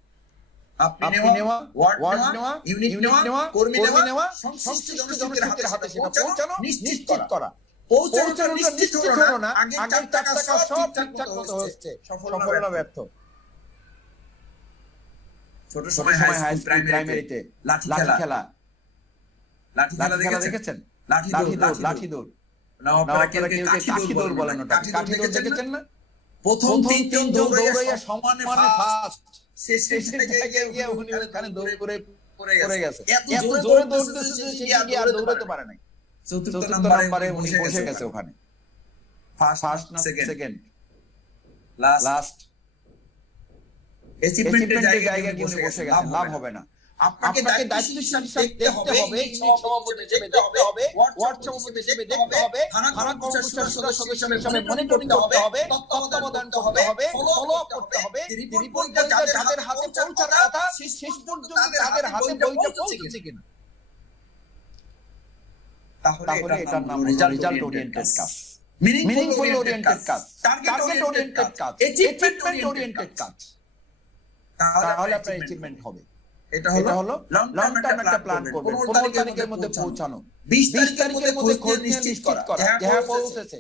আপনি নেওয়া, ওয়ার্ড নেওয়া, ইউনিট নেওয়া, কর্মী নেওয়া, সংশ্লিষ্ট জনগণের হাতে সেটা পৌঁছানো, নিশ্চিত করা। পৌঁছানোটা নিশ্চিত হলো না, আগের টাকা সব ঠিকঠাক মতো হচ্ছে, সফল না ব্যর্থ। ছোট সময় হাই স্কুল প্রাইমারিতে লাঠি খেলা দেখেছেন? লাঠি দৌড় না, আপনারা কেউ কাঠি দৌড় বলেন, ওটা কাঠি দৌড় দেখেছেন না? প্রথম 3 জন দৌড়াইয়া সমানে ফার্স্ট, শেষে গিয়ে উনি ওখানে দৌড় করে পড়ে গেছে, এত জোরে দৌড়তেছে যে সে আর দৌড়াতে পারে নাই। চতুর্থ নম্বরে উনি বসে গেছে ওখানে, ফার্স্ট না সেকেন্ড, লাস্ট অ্যাচিভমেন্টের জায়গায় গিয়ে উনি বসে গেছেন, লাভ হবে না। আপনাকে দায়িত্বশীল দেখতে হবে, ইউনিট সভাপতি হিসেবে দেখতে হবে, ওয়ার্ড সভাপতি হিসেবে দেখতে হবে, থানা কর্মচারী সদস্য হিসেবে মনিটরিং করতে হবে, তত্ত্বাবধান করতে হবে, ফলো আপ করতে হবে, রিপোর্টটা যাদের হাতে পৌঁছার কথা শেষ পর্যন্ত তাদের হাতে বইটা পৌঁছেছে কিনা। তাহলে এটার নাম রেজাল্ট ওরিয়েন্টেড কাজ, মিনিংফুল ওরিয়েন্টেড কাজ, টার্গেট ওরিয়েন্টেড কাজ, অ্যাচিভমেন্ট ওরিয়েন্টেড কাজ। তাহলে আপনার অ্যাচিভমেন্ট হবে। এটা হলো লং টার্ম একটা প্ল্যান করবেন, 15 তারিখের মধ্যে পৌঁছানো, 20 তারিখের মধ্যে খোঁজ নিশ্চিত করা, হ্যাঁ পৌঁছেছে।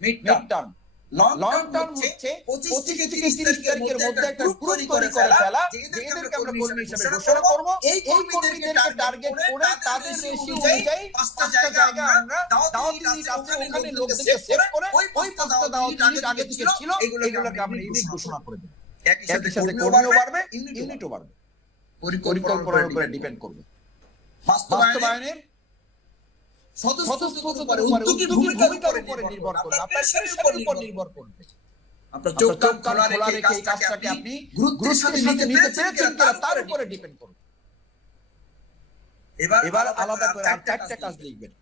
মিড টার্ম, লং টার্ম হচ্ছে 25 থেকে 30 তারিখের মধ্যে একটা গ্রুপ করে ফেলা, যেদেরকে আমরা কর্মী হিসেবে ঘোষণা করব। এই কর্মীদেরকে টার্গেট করে তাদের রেশিও অনুযায়ী 5টা জায়গা আমরা দাওয়াত ইউনিট আছে, ওখানে লোকদেরকে সেট করে ওই 5টা দাওয়াত ইউনিট আগে থেকে ছিল, এগুলোকে আমরা ইউনিট ঘোষণা করে দেব। একই সাথে কর্মীও বাড়বে, ইউনিটও বাড়বে। পরিকল্পনার উপরে ডিপেন্ড করবে। বাস্তবায়নের স্বতঃস্ফূর্ত উদ্যোগী ভূমিকার উপরে নির্ভর করবে, আপনার প্রেশারের উপর নির্ভর করবে। আপনার চোখ কান খোলা রেখে এই কাজটাকে আপনি গুরুত্বের সাথে নিতে পেরেছেন কিনা তার উপরে ডিপেন্ড করবে। এবার আলাদা করে আর 4টা কাজ লিখবেন।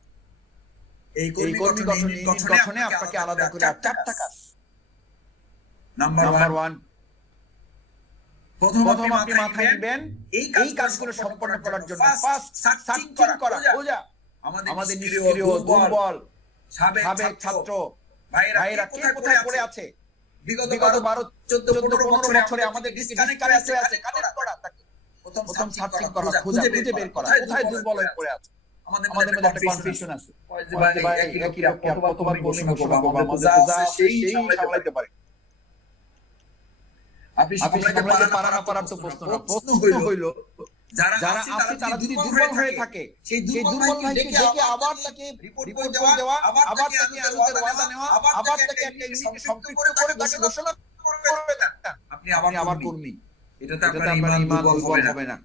এই কর্মী গঠনে আপনাকে আলাদা করে 4টা কাজ। নাম্বার 1, প্রথম আপনি মাথায় নেবেন এই কাজগুলো সম্পন্ন করার জন্য ফার্স্ট সার্চিং করা, খোঁজা আমাদের নিষ্ক্রিয়, দুর্বল, সাবেক ছাত্র ভাইরা কে কোথায় পড়ে আছে, বিগত 12, 14, 15 বছরে আমাদের ডিসকানেক্ট হয়ে আছে, কানেক্ট করা, তাকে প্রথম সার্চিং করা, খুঁজে বের করা কোথায় দুর্বল হয়ে পড়ে আছে। আমাদের মধ্যে একটা কনফিউশন আছে, ভাই একই রকম কতবার ঘোষণা করব, আমাদের যা আছে সেই সামলাইতে পারে। আপনি সামলাইতে পারা না পারার তো প্রশ্ন হইল, যারা আছে তারা যদি দুর্বল হয়ে থাকে, সেই দুর্বল ভাইকে ডেকে আবার তাকে রিপোর্ট দেওয়া, আবার তাকে আনুগত্যের ওয়াদা নেওয়া, আবার তাকে একটা ইউনিটে সম্পৃক্ত করে তাকে ঘোষণা করবে না। আপনি আবার কর্মী, এটাতে আপনার ঈমান দুর্বল হবে না,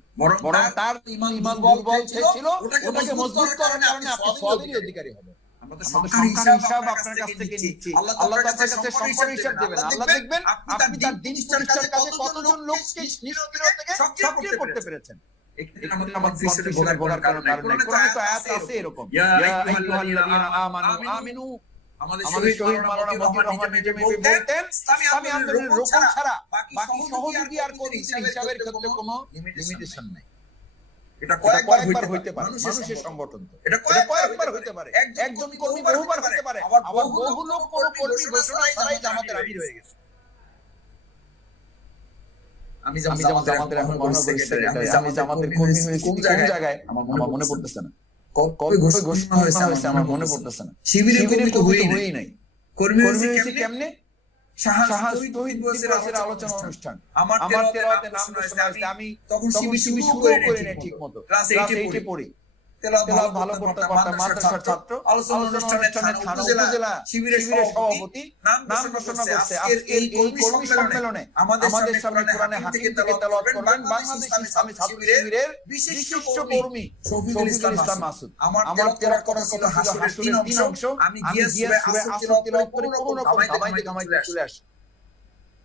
বরং তার ঈমান দুর্বল ছিল, ওটাকে মজবুত করার কারণে আপনি সওয়াবেরই অধিকারী হবেন। আমরা তো সংখ্যার হিসাব আপনার কাছ থেকে নিচ্ছি, আল্লাহ আপনার কাছে সংখ্যার হিসাব দিবেন। আল্লাহ দেখবেন আপনি তার দিন প্রতিষ্ঠার কাজে কতজন লোককে নিষ্ক্রিয় থেকে সক্রিয় করতে পেরেছেন। এটা মধ্যে আমার কনফিউশনে ভোগার কারণ নাই। কোরআনে তো আয়াত আছে এরকম, ইয়া আইয়ুহাল্লাযীনা আমানু, আমাদের শহীদ মাওলানা মতিউর রহমান নিজে বলতেন, ইসলামী আন্দোলনের রোকন ছাড়া বাকি সহযোগী আর কর্মী হিসাবের ক্ষেত্রে কোনো লিমিটেশন নাই। এটা কয়েকবার হইতে পারে, মানুষের সংগঠন তো এটা কয়েকবার হইতে পারে, একজন কর্মী বহুবার হইতে পারে, আবার বহু লোক কোনো কর্মী ঘোষণা ছাড়াই জামাতের আমির হয়ে গেছে। আমি জামাতের এখন মহানগরী সেক্রেটারি, আমি জামাতের কর্মী হয়েছি কোন জায়গায় আমার মনে পড়তেছে না, কবে ঘোষণা হয়েছে আমার মনে পড়তেছে না। শিবিরে তো হয়েই নাই, কর্মী হয়েছে কেমনে? শাহাদ তৌহিদ বয়সের আলোচনা অনুষ্ঠান, আমার তেলাওয়াতে নাম ঘোষণা হয়েছে, আমি তখন শিবির শুরু করে নেই ঠিক মতো, ক্লাস 8 এ পড়ি, তেলাওয়াত ভালো করতে পারতাম, মাদ্রাসার ছাত্র, আলোচনা অনুষ্ঠানে থানা উপজেলা শিবিরের সভাপতি নাম ঘোষণা করছে। আজকের এই কর্মী সম্মেলনে আমাদের সামনে কোরআনে হাকিম থেকে তেলাওয়াত করবেন বাংলাদেশ ইসলামী ছাত্র শিবিরের বিশিষ্ট কর্মী শফিকুল ইসলাম মাসুদ। আমার তেলাওয়াত করা ছিল হাসরের 3 অংশ, আমি গিয়ে সূরা আসর তেলাওয়াত করে কোনো রকম ধামাইতে চলে আসি।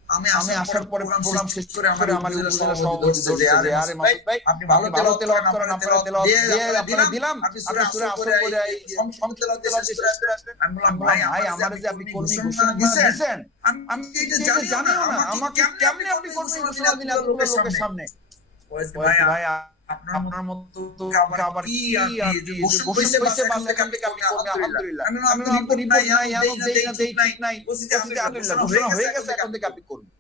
আমি আসার পরে প্রোগ্রাম শেষ করে আমার উপজেলা সভাপতি বলছে, আরে মাসুদ ভাই আপনি ভালো তেলাওয়াত করেন, আপনারা তেলাওয়াত দিয়ে আপনারা দিলাম, আপনি সূরা আসর পড়ে এই তেলাওয়াত শেষ করে আসবেন। আমি বললাম, ভাই আমারে যে আপনি কর্মী ঘোষণা দিয়েছেন, আমি এটা জানিও না, আমাকে কেমনে আপনি কর্মী ঘোষণা দিলেন লোকের সামনে? ভাই আপনার মতো তো আবার কি আপনি গোসল হইছে বাস এখান থেকে আপনি করবেন আলহামদুলিল্লাহ আমি তো রিপোর্ট নাই আমি দেই না দেই ঠিক নাই বসিতে আলহামদুলিল্লাহ ঘোষণা হয়ে গেছে এখন থেকে আপনি করবেন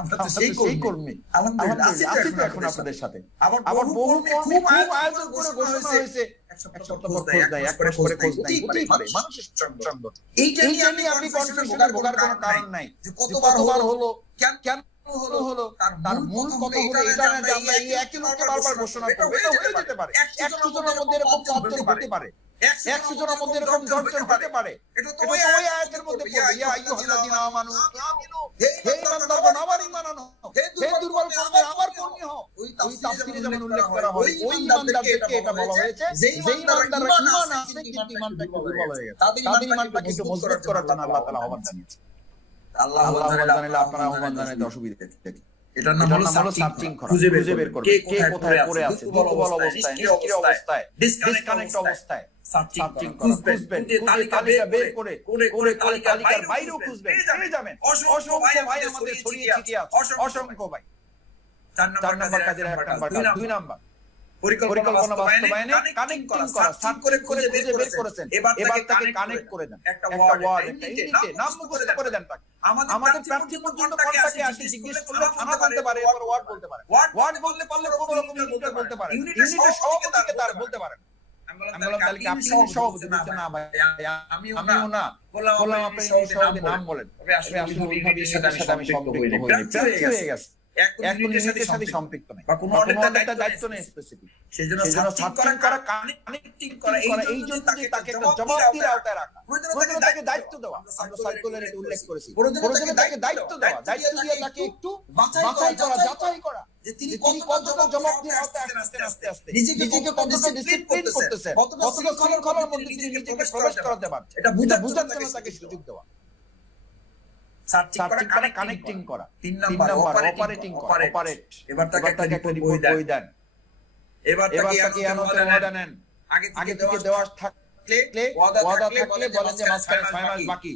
আমরা তো সেই কর্মী আলহামদুলিল্লাহ আছি তো এখন আপনাদের সাথে আবার বহু কর্মী খুব আয়োজন করে ঘোষণা হয়েছে এক সপ্তাহ পর খোঁজ দেয় এক মাস পরে খোঁজ দেয় হতেই পারে মানুষের সংকট এইটা নিয়ে আপনি কনফিউশনে ভোগার কোনো কারণ নাই যে কতবার হলো কেন হলো তার মূল কথা হলো এটা না যে আমরা এই একই লোককে বারবার ঘোষণা করব এটা হয়ে যেতে পারে 100 জনের মধ্যে এরকম 5 জন হতে পারে 100 জনের মধ্যে এরকম 10 জন হতে পারে এটা তো ওই আয়াতের মধ্যে পড়বে ইয়া আইয়ুহাল্লাযিনা আমানু আমিনু হে ইমানদারগণ আমার ঈমান আনো হে দুর্বল কর্মী আমার কর্মী হও ওই তাফসীরে যেমন উল্লেখ করা হয় ওই ঈমানদারদেরকে এটা বলা হয়েছে যে ঈমানদাররা ঈমান আছে কিন্তু ঈমানটা একটু দুর্বল হয়ে গেছে তাদের ঈমানটাকে একটু মজবুত করার জন্য আল্লাহ তাআলা আহ্বান জানিয়েছে আল্লাহ জানালে আপনারা আহ্বান জানাইতে অসুবিধা কি এটার নাম হলো সার্চিং করা খুঁজে বের করবে কে কোথায় পড়ে আছে দুর্বল অবস্থায় নিষ্ক্রিয় অবস্থায় ডিসকানেক্ট অবস্থায় সার্চিং করা খুঁজবেন তালিকা বের করে তালিকার বাইরেও খুঁজবেন পেয়ে যাবেন অসংখ্য ভাই আমাদের ছড়িয়ে ছিটিয়ে আছে অসংখ্য ভাই 4 নাম্বার কাজের 1 নাম্বার কাজ 2 নাম্বার পরিকল্পনা বাস্তবায়নে কানেক্টিং করা সার্চ করে খুঁজে বের করেছেন এবার তাকে কানেক্ট করে দেন একটা ওয়ার্ড একটা ইউনিটে নাম মুখস্থ করে দেন তাকে আমাদের প্রার্থী পর্যন্ত কন্টাক্টে আসি জিজ্ঞেস করলে থানা বলতে পারে এরপর ওয়ার্ড বলতে পারে ওয়ার্ড বলতে পারলে কোনো রকম ইউনিট বলতে পারে ইউনিটের সভাপতিকে তার বলতে পারে আমি বললাম তাহলে কি আপনি সভাপতি বলছেন না ভাই আমিও না বললাম আপনি সভাপতি নাম বলেন তবে আসলে ইউনিটের সাথে আমি সম্পৃক্ত হইনি প্রার্থী হয়ে গেছে এক ইউনিটের সাথে সম্পৃক্ত নাই বা কোনো অর্ডার দায়িত্ব নেই স্পেসিফিক সেজন্য সার্চিং করা কানেক্টিং করা এই জন্য তাকে একটা জবাবদিহির আওতায় রাখা প্রয়োজনে তাকে দায়িত্ব দেওয়া আমরা সার্কুলারে উল্লেখ করেছি প্রয়োজনে তাকে দায়িত্ব দেওয়া দায়িত্ব দিয়ে তাকে একটু বাছাই করা যাচাই করা যে তিনি কতটা জবাবদিহির আওতায় আস্তে নিজেকে কতটা ডিসিপ্লিন করতেছেন কতটা শৃঙ্খলার মধ্যে তিনি নিজেকে প্রবেশ করাতে পারছেন এটা বুঝার জন্য তাকে সুযোগ দেওয়া সার্চিং করা কানেক্টিং করা 3 নাম্বার অপারেটিং অপারেট এবার তাকে একটা বই দেন এবার তাকে ওয়াদা নেন আগে থেকে দেওয়া থাকলে ওয়াদা থাকলে বলেন যে মাঝখানে 6 মাস বাকি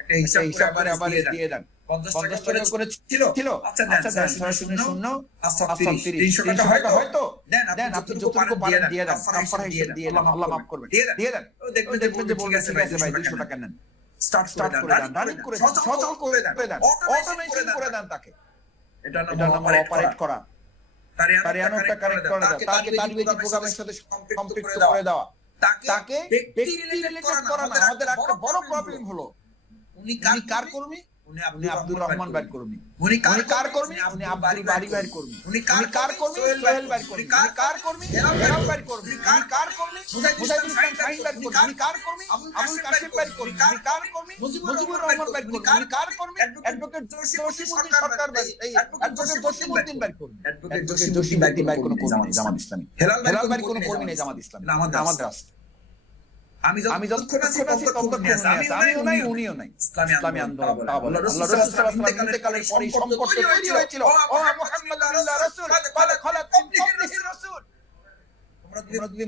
একটা হিসাব করে আবার দিয়ে দেন 50 টাকা করে ছিল আচ্ছা দেন 600 300 টাকা হয়তো দেন আপনি যতটুকু পারেন দিয়ে দেন কাফারা হিসেবে দিয়ে দেন আল্লাহ মাফ করবে দিয়ে দেন দেখবেন যে বলবেন ভাই 200 টাকা নেন স্টার্ট করে দেন রানিং করে দেন সচল করে দেন অটোমেশন করে দেন তাকে এটা নাম অপারেট করা তারিয়ানোটা কানেক্ট করে দাও তাকে তারবিয়তি প্রোগ্রামের সাথে সম্পৃক্ত করে দেওয়া তাকে ব্যক্তি রিলেটেড করা না আমাদের একটা বড় প্রবলেম হলো উনি কার কর্মী উনি আব্দুর রহমান ভাইয়ের কর্মী উনি কার কর্মী উনি আব্দুল বাড়ি ভাইয়ের কর্মী উনি কার কর্মী সোহেল ভাইয়ের কর্মী উনি কার কর্মী হেলাল ভাইয়ের কর্মী উনি কার কর্মী মুজাহিদুল ইসলাম শাহিন ভাইয়ের কর্মী উনি কার কর্মী আবুল কাশিম ভাইয়ের কর্মী উনি কার কর্মী মুজিবুর রহমান ভাইয়ের কর্মী উনি কার কর্মী অ্যাডভোকেট জসিমউদ্দিন সরকার ভাই এই অ্যাডভোকেট জসিমউদ্দিন ভাইয়ের কর্মী অ্যাডভোকেট জসিমউদ্দিন ভাইয়ের কোনো কর্মী নেই জামাত ইসলামী হেলাল ভাইয়ের কোনো কর্মী নেই জামাত ইসলামী আমাদের আছে আমি যতক্ষণ আছি ততক্ষণ আমিও নাই উনিও নাই ইসলামী আন্দোলন আল্লাহ রাসূল সাল্লাল্লাহু আলাইহি ওয়াসাল্লাম কালে পরে সংকট তৈরি হয়েছিল ও মুহাম্মাদুর রাসূল বলে খলাত কমপ্লিহির রাসূল তোমরা যদি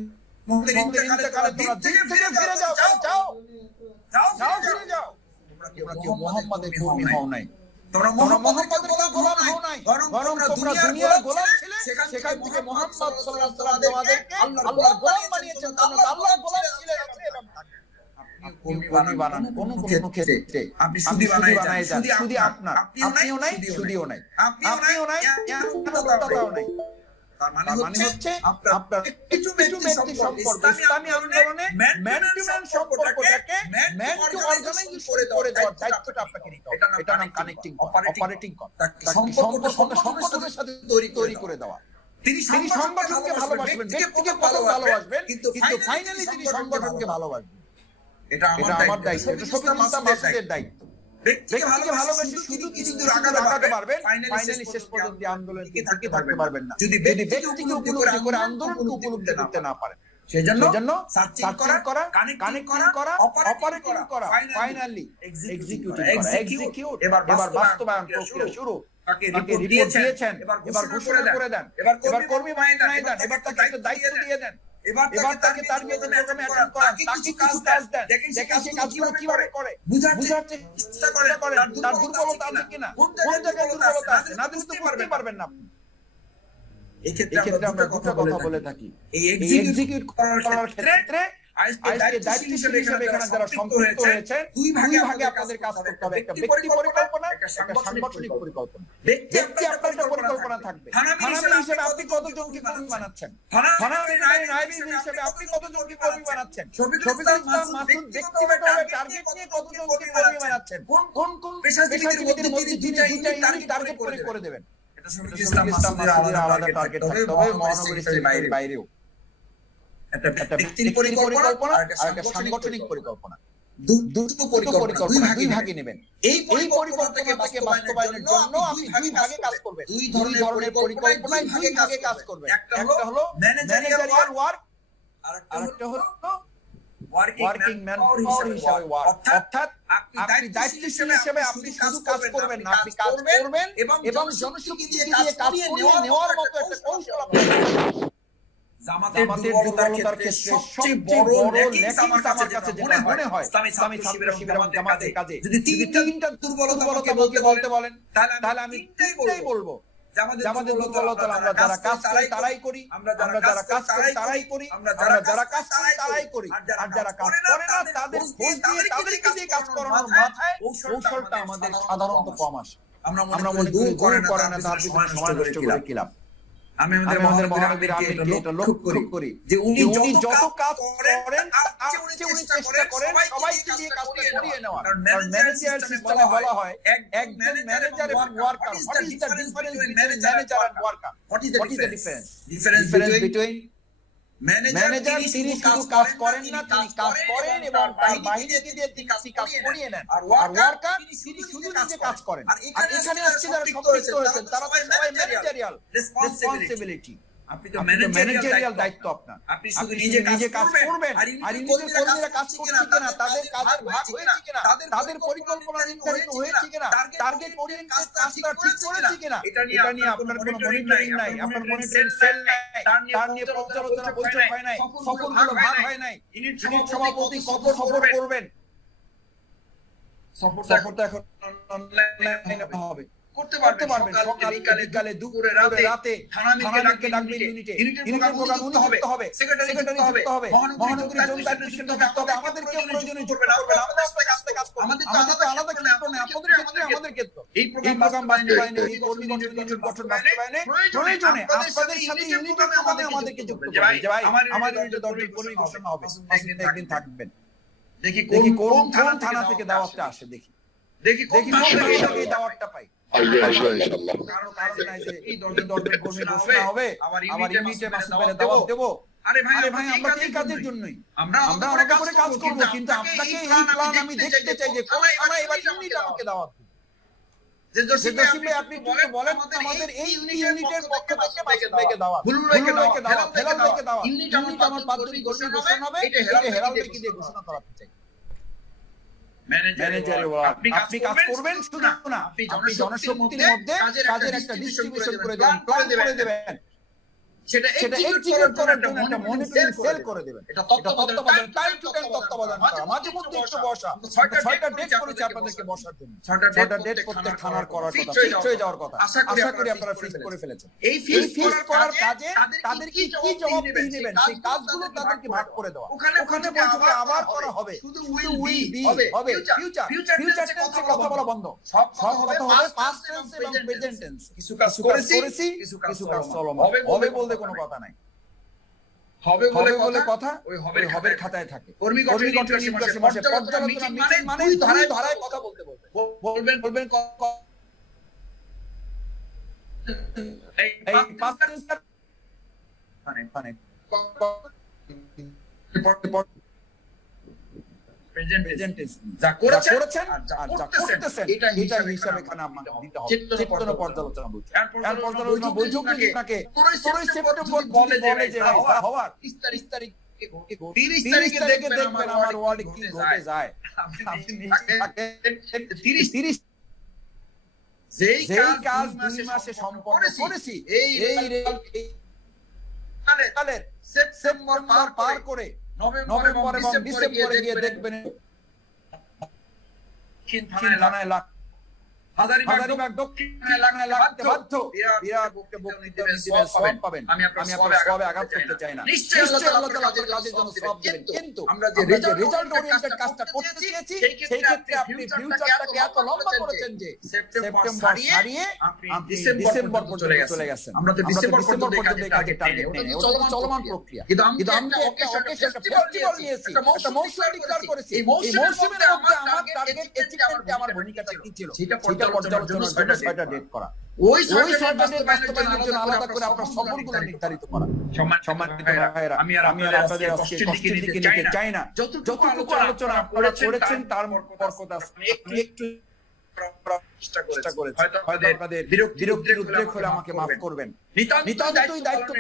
মুহাম্মাদের ইন্তেকালে তোমরা দিন থেকে ফিরে যাও ফিরে যাও তোমরা কি মুহাম্মাদের কর্মী হও নাই তোমরা মুহাম্মাদের গোলাম হও নাই বরং তোমরা দুনিয়ার গোলাম ছিলে সেখান থেকে মুহাম্মদ সাল্লাল্লাহু আলাইহি ওয়াসাল্লাম তোমাদেরকে আল্লাহর গোলাম বানিয়েছেন তোমরা আল্লাহর গোলাম ছিলে কর্মী বানান কোন ক্ষেত্রে আপনি শুধু বানায় যান শুধু আপনার আপনিও নাই শুধুও নাই আপনিও নাই দাতাও নাই তার মানে হচ্ছে আপনার কিছু ব্যক্তি সম্পর্ক ইসলামী আন্দোলনে ম্যান টু ম্যান সম্পর্কটাকে ম্যান টু অর্গানাইজ করে দেওয়ার দায়িত্বটা আপনাকে নিতে হবে এটা নাম কানেক্টিং অপারেটিং সম্পর্কটা সংগঠনের সাথে তৈরি করে দেওয়া তিনি সংগঠনকে ভালোবাসবেন ব্যক্তিকে ভালোবাসবেন কিন্তু ফাইনালি তিনি সংগঠনকে ভালোবাসবেন এটা আমার দায়িত্ব এটা শফিকুল ইসলাম মাসুদের দায়িত্ব ব্যক্তিকে ভালোবাসি শুধু কিছু দূর আগাতে পারবেন ফাইনালি শেষ পর্যন্ত আন্দোলন টিকে থাকতে পারবেন না যদি ব্যক্তিকে উপলব্ধি করে আন্দোলনকে উপলব্ধি করতে না পারেন সেজন্য সার্চিং করা কানেক্টিং করা অপারেটিং করা ফাইনালি এক্সিকিউট এবার বাস্তবায়ন প্রক্রিয়া শুরু তাকে রিপোর্ট দিয়েছেন এবার ঘোষণা করে দেন এবার কর্মী বানিয়ে দেন এবার তাকে একটা দায়িত্ব দিয়ে দেন এবার তাকে তার মেয়েদের প্রোগ্রামে অ্যাটেন্ড করান তাকে কিছু কাজ দেন দেখেন সে কাজগুলো কিভাবে করে বুঝার চেষ্টা করেন তার দুর্বলতা আছে কিনা কোন জায়গায় দুর্বলতা আছে না বুঝতে পারবেন না আপনি এক্ষেত্রে আমরা দুটো কথা বলে থাকি। এই এই এক্সিকিউট এক্সিকিউট করার করার ক্ষেত্রে ক্ষেত্রে আজকে আজকে দায়িত্বশীল দায়িত্বশীল হিসেবে হিসেবে এখানে যারা সম্পৃক্ত হয়েছেন দুই দুই ভাগে ভাগে আপনাদের কাজ করতে হবে, একটা ব্যক্তি পরিকল্পনা, একটা সাংগঠনিক পরিকল্পনা। ব্যক্তি আপনার একটা পরিকল্পনা থাকবে, থানামি হিসেবে আপনি কতজনকে কর্মী বানাচ্ছেন, থানামি নায়েবী হিসেবে আপনি কতজনকে কর্মী বানাচ্ছেন, শফিকুল ইসলাম মাসুদ ব্যক্তিগতভাবে টার্গেট নিয়ে কতজনকে কর্মী বানাচ্ছেন, কোন কোন পেশাজীবীদের মধ্যে দুইটা ইউনিট টার্গেট করে দেবেন। এটা শফিকুল শফিকুল ইসলাম ইসলাম মাসুদের মাসুদের আলাদা টার্গেট থাকতে হবে, মহানগরী সেক্রেটারির বাইরেও একটা একটা ব্যক্তির ব্যক্তির পরিকল্পনা আর আর একটা সাংগঠনিক পরিকল্পনা, দুটো পরিকল্পনা দুই পরিকল্পনা ভাগে নেবেন। এই এই পরিকল্পনাটাকে বাস্তবায়নের জন্য আপনি দুই ভাগে কাজ করবেন, দুই ধরনের পরিকল্পনায় দুই ভাগে কাজ করবেন। একটা হলো ম্যানেজারিয়াল ওয়ার্ক আর একটা হলো ওয়ার্কিং ম্যান পাওয়ার হিসেবে ওয়ার্ক। অর্থাৎ আপনি দায়িত্বশীল হিসেবে আপনি শুধু কাজ করবেন না, আপনি কাজ করবেন এবং জনশক্তি দিয়ে কাজ করিয়ে নেওয়ার মতো একটা কৌশল আপনার জামাতের দুর্বলতার ক্ষেত্রে সবচেয়ে বড় ল্যাকিংস আমার কাছে যেটা মনে হয় ইসলামী ছাত্র শিবির এবং জামাতের কাজে যদি তিনটা দুর্বলতা আমাকে বলতে বলেন তাহলে আমি তিনটাই বলবো। আমাদের দুর্বলতা আমরা যারা কাজ করি তারাই করি, আমরা যারা কাজ করি তারাই করি, আমরা যারা কাজ করি তারাই করি, আর যারা কাজ করে না তাদের ঘুষ দিয়ে তাদেরকে দিয়ে কাজ করানোর মাথায় কৌশলটা আমাদের সাধারণত কম আসে। আমরা মনে করি দূর করে না তার পিছনে সময় নষ্ট করে কি লাভ। আমি আমাদের মহানবীর আমিরকে এটা লক্ষ্য করি যে উনি যত কাজ করেন তার চেয়ে উনি চেষ্টা করেন সবাইকে দিয়ে কাজটা করিয়ে নেওয়ার। কারণ ম্যানেজার সিস্টেমে বলা হয় একজন ম্যানেজার এবং worker, what is the difference between manager and worker, what is the difference between manager তিনি শুধু কাজ করেন না, তিনি কাজ করেন এবং তার বাহিনীকে দিয়ে তিনি কাজ করিয়ে নেন, আর ওয়ার্কার তিনি শুধু নিজে কাজ করেন। আর এখানে আসছে যারা সম্পৃক্ত হয়েছেন তারা তো সবাই ম্যানেজারিয়াল রেসপন্সিবিলিটি। আপনি তো ম্যানেজারিয়াল দায়িত্ব আপনার, আপনি শুধু নিজে কাজ করবেন আর নিজের কর্মীরা কাজ করছে কিনা, তাদের কাজের ভাগ হয়েছে কিনা, তাদের পরিকল্পনা নির্ধারিত হয়েছে কিনা, টার্গেট ওরিয়েন্টেড কাজটা ঠিক করেছে কিনা, এটা নিয়ে আপনার কোনো মনিটরিং নাই, আপনার মনিটরিং সেল নাই, তার নিয়ে পর্যালোচনা বৈঠক হয় নাই, সফলগুলো ভাগ হয় নাই, ইউনিট সভাপতি কত সফর করবেন, সফরটা এখন অনলাইনে হবে করতে পারবেন, সকালে বিকালে দুপুরে রাতে থানামিকে ডাকবেন, ইউনিটের প্রোগ্রাম উনি করতে হবে, সেক্রেটারি করতে হবে, মহানগরী জোন দায়িত্বশীল করতে হবে, আমাদেরকে প্রয়োজনে যুক্ত করবেন, আমরা কাজ করব, আমাদের তো আলাদা ক্ষেত্র নেই, আপনাদের ক্ষেত্রে আমাদের ক্ষেত্র। এই প্রোগ্রাম বাস্তবায়নে, এই কর্মী গঠন বাস্তবায়নে প্রয়োজনে আপনাদের সাথে ইউনিটের প্রোগ্রামে আমাদেরকে যুক্ত করবেন, যে ভাই আমার ইউনিটে 10 জন কর্মী ঘোষণা হবে, একদিন থাকবেন, দেখি কোন থানা থেকে দাওয়াতটা আসে, দেখি কোন থানা থেকে এই দাওয়াতটা পাই। এই 10 জন কর্মী ঘোষণা হবে, আমার ইউনিটে মাসুমের দাওয়াত দেব। আরে ভাই আমরা এই কাজের জন্যই আমরা আলাদা করে কাজ করব, কিন্তু আপনাকে এই প্ল্যান আমি দেখতে চাই যে কোন থানা এবার ইউনিট আমাকে দাওয়াত দেবে। যে জসিম ভাই আপনি একটু বলেন আমাদের এই ইউনিটের পক্ষ থেকে মাসুমকে দাওয়াত, বুলবুলকে দাওয়াত, হেলালকে দাওয়াত, ইউনিট আমার 5 জন কর্মী ঘোষণা হবে, এটা হেলালকে দিয়ে ঘোষণা করাতে চাই। ম্যানেজারি ওয়ার্ক, আপনি কাজ করবেন শুধু না, আপনি জনশক্তির মধ্যে কাজের একটা ডিস্ট্রিবিউশন করে দেবেন, প্ল্যান করে দেবেন, সেটা এক্সিকিউট করার জন্য একটা মনিটরিং সেল করে দেবেন, এটা তত্ত্বাবধান, টাইম টু টাইম তত্ত্বাবধান করা, মাঝে মধ্যে একটু বসা, 6টা ডেট করেছে আপনাদেরকে বসার জন্য, 6টা ডেট করতে থানার করার কথা, ফিক্স হয়ে যাওয়ার কথা, আশা করি আপনারা ফিক্স করে ফেলেছেন। এই ফিক্স করার কাজে তাদেরকে কি জবাবদিহি নেবেন সেই কাজগুলো তাদেরকে ভাগ করে দেওয়া, ওখানে বলছে আবার করা হবে, শুধু উইল বি হবে, ফিউচার টেন্সে কথা বলা বন্ধ, সব কথা হবে পাস্ট টেন্স এবং প্রেজেন্ট টেন্স। কিছু কাজ করেছি, কিছু কাজ চলমান, হবে বলতে কোনো কথা নাই, হবে বলে কথা ওই হবের খাতায় থাকে। কর্মী গঠন নির্বাচন মাসে পর্যালোচনা মিটিং মানে দুই ধারায় কথা বলবেন এই পাঁচ মানে প্রেজেন্ট যা করেছেন আর যা করতেছেন এটা হিসাবে এখানে আমাকে দিতে হবে। চেতনা পর্যালোচনা বলছে, আর পর্যালোচনা বৈঠক নাকি 15 সেপ্টেম্বর বলে যে হওয়ার 30 তারিখে দেখবেন আমার ওয়ার্ডে কি ঘটে যায়। আপনি যেই কাজ 2 মাসে সম্পন্ন করেছি এই কালের সেপ্টেম্বর পার করে নভেম্বর এবং ডিসেম্বরে গিয়ে দেখবেন থানায় লাখ হাজারীবাগ দক্ষিণে লাগতে বাধ্য বিরাট বক্তব্য দিবেন, সওয়াব পাবেন। আমি আপনার সওয়াবে আঘাত করতে চাই না। নিশ্চয়ই আল্লাহ তাআলা আপনার কাজের জন্য সওয়াব দিবেন, কিন্তু আমরা যে রেজাল্ট ওরিয়েন্টেড কাজটা করতে চেয়েছি সেই ক্ষেত্রে আপনি ফিউচারটাকে এত লম্বা করেছেন যে সেপ্টেম্বর ছাড়িয়ে আপনি ডিসেম্বর পর্যন্ত চলে গেছেন। আমরা তো ডিসেম্বর পর্যন্ত এই কাজের টার্গেট নেই, ওটা চলমান প্রক্রিয়া। কিন্তু আমি একটা ফেস্টিভাল নিয়েছি, একটা মৌসুম ডিক্লেয়ার করেছি। এই মৌসুমের মধ্যে আমার টার্গেট অ্যাচিভমেন্টে আমার ভূমিকাটা কি ছিল সেটা পর্যালোচনার জন্য 6টা ডেট করা, ওই 6টা ডেট বাস্তবায়নের জন্য আলাদা করে আপনার সফলগুলো নির্ধারিত করা। সম্মানিত ভাইরা, আমি আর আপনাদের আজকে কষ্টের দিকে নিতে চাই না। যতটুকু আলোচনা আপনারা করেছেন তার কথা একটু চেষ্টা করেছি, হয়তো আপনাদের বিরক্তি উদ্রেক হলে আমাকে মাফ করবেন। নিতান্তই দায়িত্ব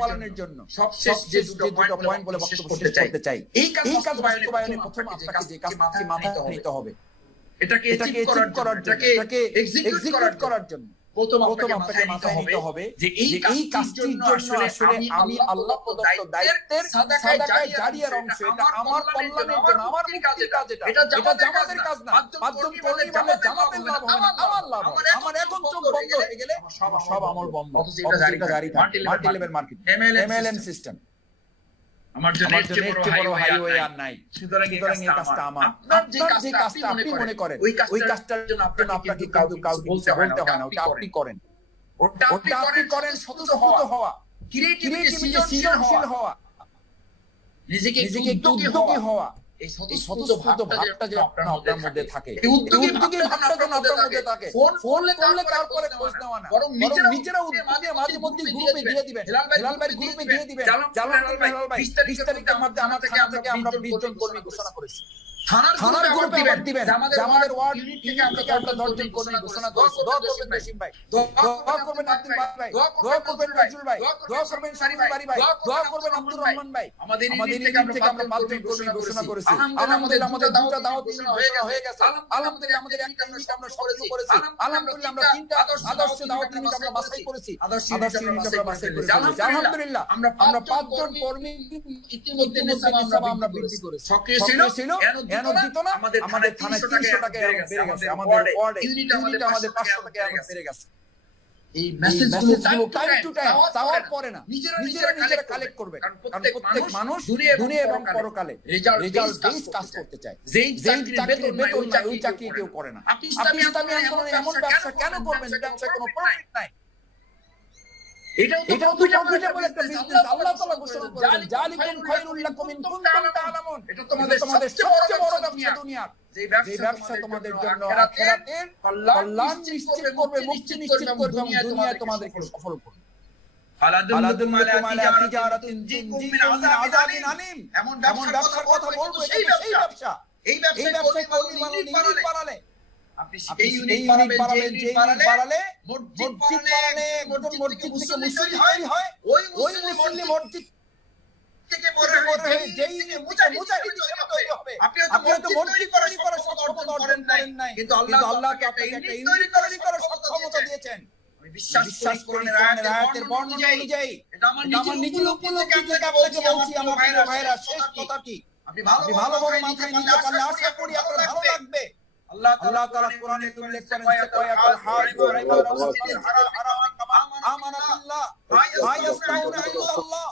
পালনের জন্য সবশেষ যে দুটো পয়েন্ট বলে বক্তব্য শেষ করতে চাই। এই কাজ বাস্তবায়নে প্রথম আপনাকে যে কাজটি মাথায় নিতে হবে, এটাকে অ্যাচিভ করার জন্য, এটাকে এক্সিকিউট করার জন্য প্রথম আপনাকে মাথায় নিতে হবে যে এই কাজটির জন্য আসলে আমি আল্লাহ প্রদত্ত দায়িত্বের সাদাকায়ে জারিয়ার অংশ। এটা আমার কল্যাণের জন্য, আমার মুক্তির কাজ। এটা জামাতের কাজ না। পাঁচজন কর্মী মানে জামাতের লাভ হবে না, আমার লাভ হবে। আমার এখন চোখ বন্ধ হয়ে গেলে সব আমল বন্ধ। এটা জারি থাকে multi level market, MLM system. আমার জন্য এর চেয়ে বড় হাইওয়ে আর নাই। সুতরাং এই কাজটা আমার। আপনার যে কাজটা আপনি মনে করেন ওই কাজটার জন্য আপনাকে কাউকে বলতে হয় না, ওটা আপনি করেন। ওটা আপনি করেন স্বতঃস্ফূর্ত হওয়া, ক্রিয়েটিভিটি সৃজনশীল হওয়া, নিজেকে উদ্যোগী হওয়া। এই স্বতঃস্ফূর্ত ভাবটা যে আপনার মধ্যে থাকে, এই উদ্যোগী ভাবটা যেন আপনার মধ্যে থাকে। ফোন করলে তারপরে খোঁজ নেওয়া না, বরং নিজেরা উদ্যোগে মাঝে মধ্যে গ্রুপে দিয়ে দিবেন। হেলাল ভাই গ্রুপে দিয়ে দিবেন। জালাল ভাই 20 তারিখের মধ্যে আমাদের থানা থেকে আমরা 20 জন কর্মী ঘোষণা করেছি। থানার গ্রুপে আবার দিবেন যে আমাদের ওয়ার্ড ইউনিট থেকে আমরা 10 জন কর্মী ঘোষণা করেছি। দোয়া করবেন নাসিম ভাই, দোয়া করবেন আব্দুল ভাই, দোয়া করবেন রাজুল ভাই, দোয়া করবেন শামিম বাড়ি ভাই, দোয়া করবেন আব্দুর রহমান ভাই। আমাদের ইউনিট থেকে আমরা 5 জন কর্মী ঘোষণা করেছি। আলহামদুলিল্লাহ আমাদের দুটো দাওয়াত হয়ে গেছে। আলহামদুলিল্লাহ আমাদের একটা ইউনিট আমরা সক্রিয় করেছি। আলহামদুলিল্লাহ আমরা 3টা আদর্শ দাওয়াত ইউনিট আমরা বাছাই করেছি। আদর্শ ইউনিট আমরা বাছাই করেছি। আলহামদুলিল্লাহ আমরা 5 জন কর্মী ইতিমধ্যে আমরা বৃদ্ধি করেছি। সক্রিয় ছিল এন দিত না। আমাদের থানায় 300 টাকা বেড়ে গেছে। আমাদের ওয়ার্ডে ইউনিট আমাদের 500 টাকা বেড়ে গেছে। এই মেসেজগুলো টাইম টু টাইম চাওয়ার পরে না, নিজেরা কালেক্ট করবে। কারণ প্রত্যেক মানুষ দুনিয়া এবং পরকালে রেজাল্ট বেস কাজ করতে চায়। যেই চাকরির বেতন নাই ওই চাকরি কেউ করে না। আপনি ইসলামী আন্দোলনে এমন ব্যবসা কেন করবেন ব্যবসায় কোনো প্রফিট নাই? এটাও তো প্রফিটেবল একটা বিজনেস। আল্লাহ তাআলা ঘোষণা করেছেন জালিকুম খায়রুল লাকুম ইন কুনতুম তা'লামুন। এটা তোমাদের সবচেয়ে বড় ব্যবসা দুনিয়ার। যে ব্যবসা তোমাদের জন্য আখিরাতের কল্যাণ নিশ্চিত করবে, মুক্তি নিশ্চিত করবে এবং দুনিয়ায় তোমাদেরকে সফল করবে। আলাদুল মালা তিজারাতিন তুনজিকুম মিন আযাবিন আলীম। এমন ব্যবসার কথা বলবো, সেই ব্যবসা। এই ব্যবসায় কর্মী বানালে আপনি এই ইউনিট বাড়াবেন, যে ইউনিট বাড়ালে মসজিদ বাড়ালে একজন মসজিদ থেকে মুসল্লি হয়, ওই মুসল্লি মসজিদ থেকে বড় হয়ে যেই মুজাহিদ হিসেবে তৈরি হবে। আপনি হয়তো মসজিদ তৈরি করার সক্ষমতা অর্জন করেন নাই, কিন্তু আল্লাহ আপনাকে একটা ইউনিট তৈরি করার সক্ষমতা দিয়েছেন। আমি বিশ্বাস করি আয়াতের বর্ণনা অনুযায়ী। এটা আমার নিজের উপলব্ধি থেকে আপনাকে বলছি আমার ভাইরা, শেষ কথাটি আপনি ভালোভাবে মাথায় নিতে পারলে আশা করি আপনার ভালো লাগবে। আল্লাহ তাআলা কোরআনে উল্লেখ করেন সাকায়াতুল হাজ ওয়া ইবাদাতুল হারাম কামা আমানা বিল্লাহ মা ইয়াসতাউনা ইল্লাল্লাহ।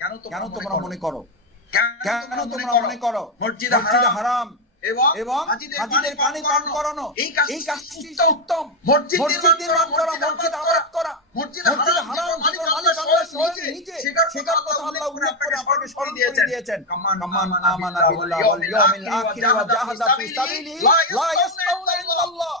কেন তোমরা মনে করো মসজিদ হারাম এবং হাজীদের পানি পান করানো এই কাজটি উত্তম। মসজিদ নির্মাণ করা, মসজিদ আবাদ করা, মসজিদ হারাম মালিক আল্লাহ স্বয়ং নিজে, সেটার কথা আল্লাহ উল্লেখ করে আপনাকে স্মরণ করে দিয়েছেন। কামান আমানা বিল্লাহি ওয়াল ইয়াউমিল আখির ওয়া জাহাদা ফি সাবিলিহি লা ইয়াসতাউনা ইল্লাল্লাহ।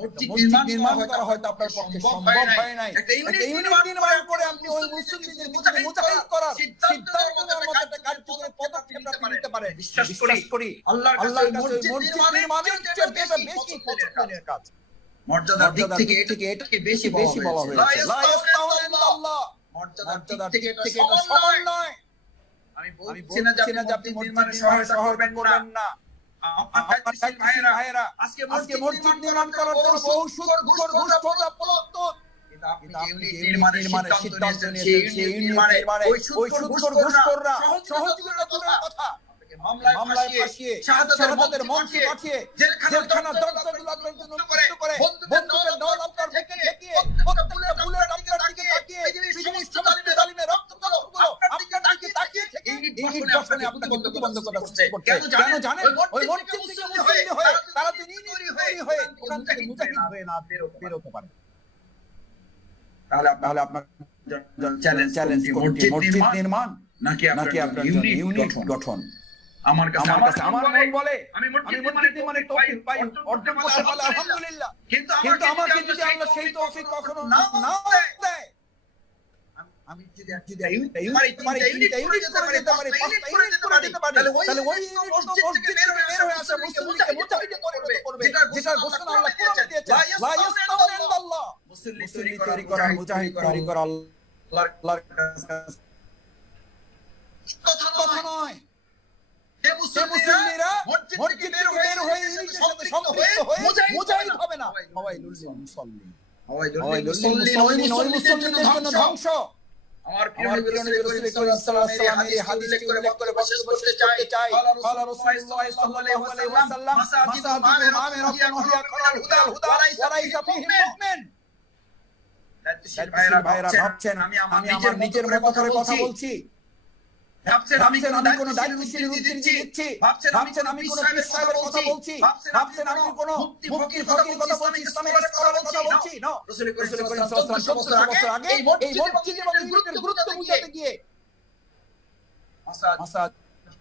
মসজিদ নির্মাণ করা হয়তো আপনার পক্ষে সম্ভব হয় নাই। একটা ইউনিট নির্মাণ করে আপনি ওই মুসলিমদের মুজাহিদ করার সিদ্ধান্ত নেওয়ার মতো একটা কার্যকরী পদক্ষেপ নিতে পারেন। বিশ্বাস করি আল্লাহর কাছে মসজিদ নির্মাণের চেয়ে বেশি পছন্দের কাজ। মর্যাদার দিক থেকে এটাকে বেশি বলা হয়েছে। লা ইয়াসতাউনা ইল্লাল্লাহ। মর্যাদার দিক থেকে এটা সমান নয়। আমি বলছি না যে আপনি নির্মাণে সহায়তা করবেন না। ভাইরা আজকে মসজিদ নির্মাণ করার জন্য নির্মাণের সিদ্ধান্ত নিয়েছেন। সেই নির্মাণে ওই সুদখোররা সহযোগিতা করার কথা মামলায় ফাঁসিয়ে শাহাদাতের মঞ্চে পাঠিয়ে জেলখানা দরজাগুলো মুক্ত করে বন্দুকের নল আপনার ঠেকিয়ে প্রত্যেকটা বুলেট আপনার দিকে তাকিয়ে পৃথিবীর সমস্ত জালিমের রক্তগুলো আপনার দিকে তাকিয়ে থেকে এই নির্বাসনে আপনাকে প্রতিবন্ধকতা করছে। কেন জানেন? ওই মসজিদ থেকে মুসলিম হয়ে তারা তো নির্ভরী হয়ে ওখান থেকে মুজাহিদ হয়ে না বেরোতে পারে। তাহলে আপনার চ্যালেঞ্জ মসজিদ নির্মাণ নাকি আপনার ইউনিট গঠন? আমার কাছে আমার মন বলে আমি মসজিদ নির্মাণের তৌফিক পাই অর্জন করতে পারলে আলহামদুলিল্লাহ, কিন্তু আমাকে যদি আল্লাহ সেই তৌফিক কখনো না দেয়, আমি যদি ইউনিট করে যেতে পারি, পাঁচটা ইউনিট করে যেতে পারি, তাহলে ওই মসজিদ থেকে বের হয়ে আসা মুসলিমকে মুজাহিদ করবে, যেটা ঘোষণা আল্লাহ কোরআনে দিয়েছেন, লা ইয়াস্তাউনা ইনদাল্লাহ, মুসলিম তৈরি করা মুজাহিদ তৈরি করা আল্লাহর কাছে কথা নয়। যে মুসলিমরা মসজিদ থেকে বের হয়ে ইউনিটের সাথে সম্পৃক্ত হয়ে মুজাহিদ হবে না, হাওয়াইলুল মুসাল্লিন, ওই মুসল্লিদের জন্য ধ্বংস। আমার প্রিয় নবী রাসূল সাল্লাল্লাহু আলাইহি ওয়াসাল্লাম এই হাদিসটি উল্লেখ করে বলতে চাই, قال رسول الله صلى الله عليه وسلم مساجد الإمام ربنا خير الهدى وليس فيه مؤمن। ভাইরা ভাবছেন আমি আমার নিজের মতো করে কথা বলছি, ভাবছেন আমি কোন দায়িত্বশীল উদ্ধৃতি দিচ্ছি, ভাবছেন আমি কোন পীর সাহেবের কথা বলছি, ভাবছেন আমি কোন মুফতি ফকির কথা বলছি, ইসলামের স্কলারের কথা বলছি। নো, রাসূল করিম সাল্লাল্লাহু আলাইহি ওয়াসাল্লাম 1400 বছর আগে এই মসজিদ এবং ইউনিটের গুরুত্ব বুঝাতে গিয়ে মাসাদ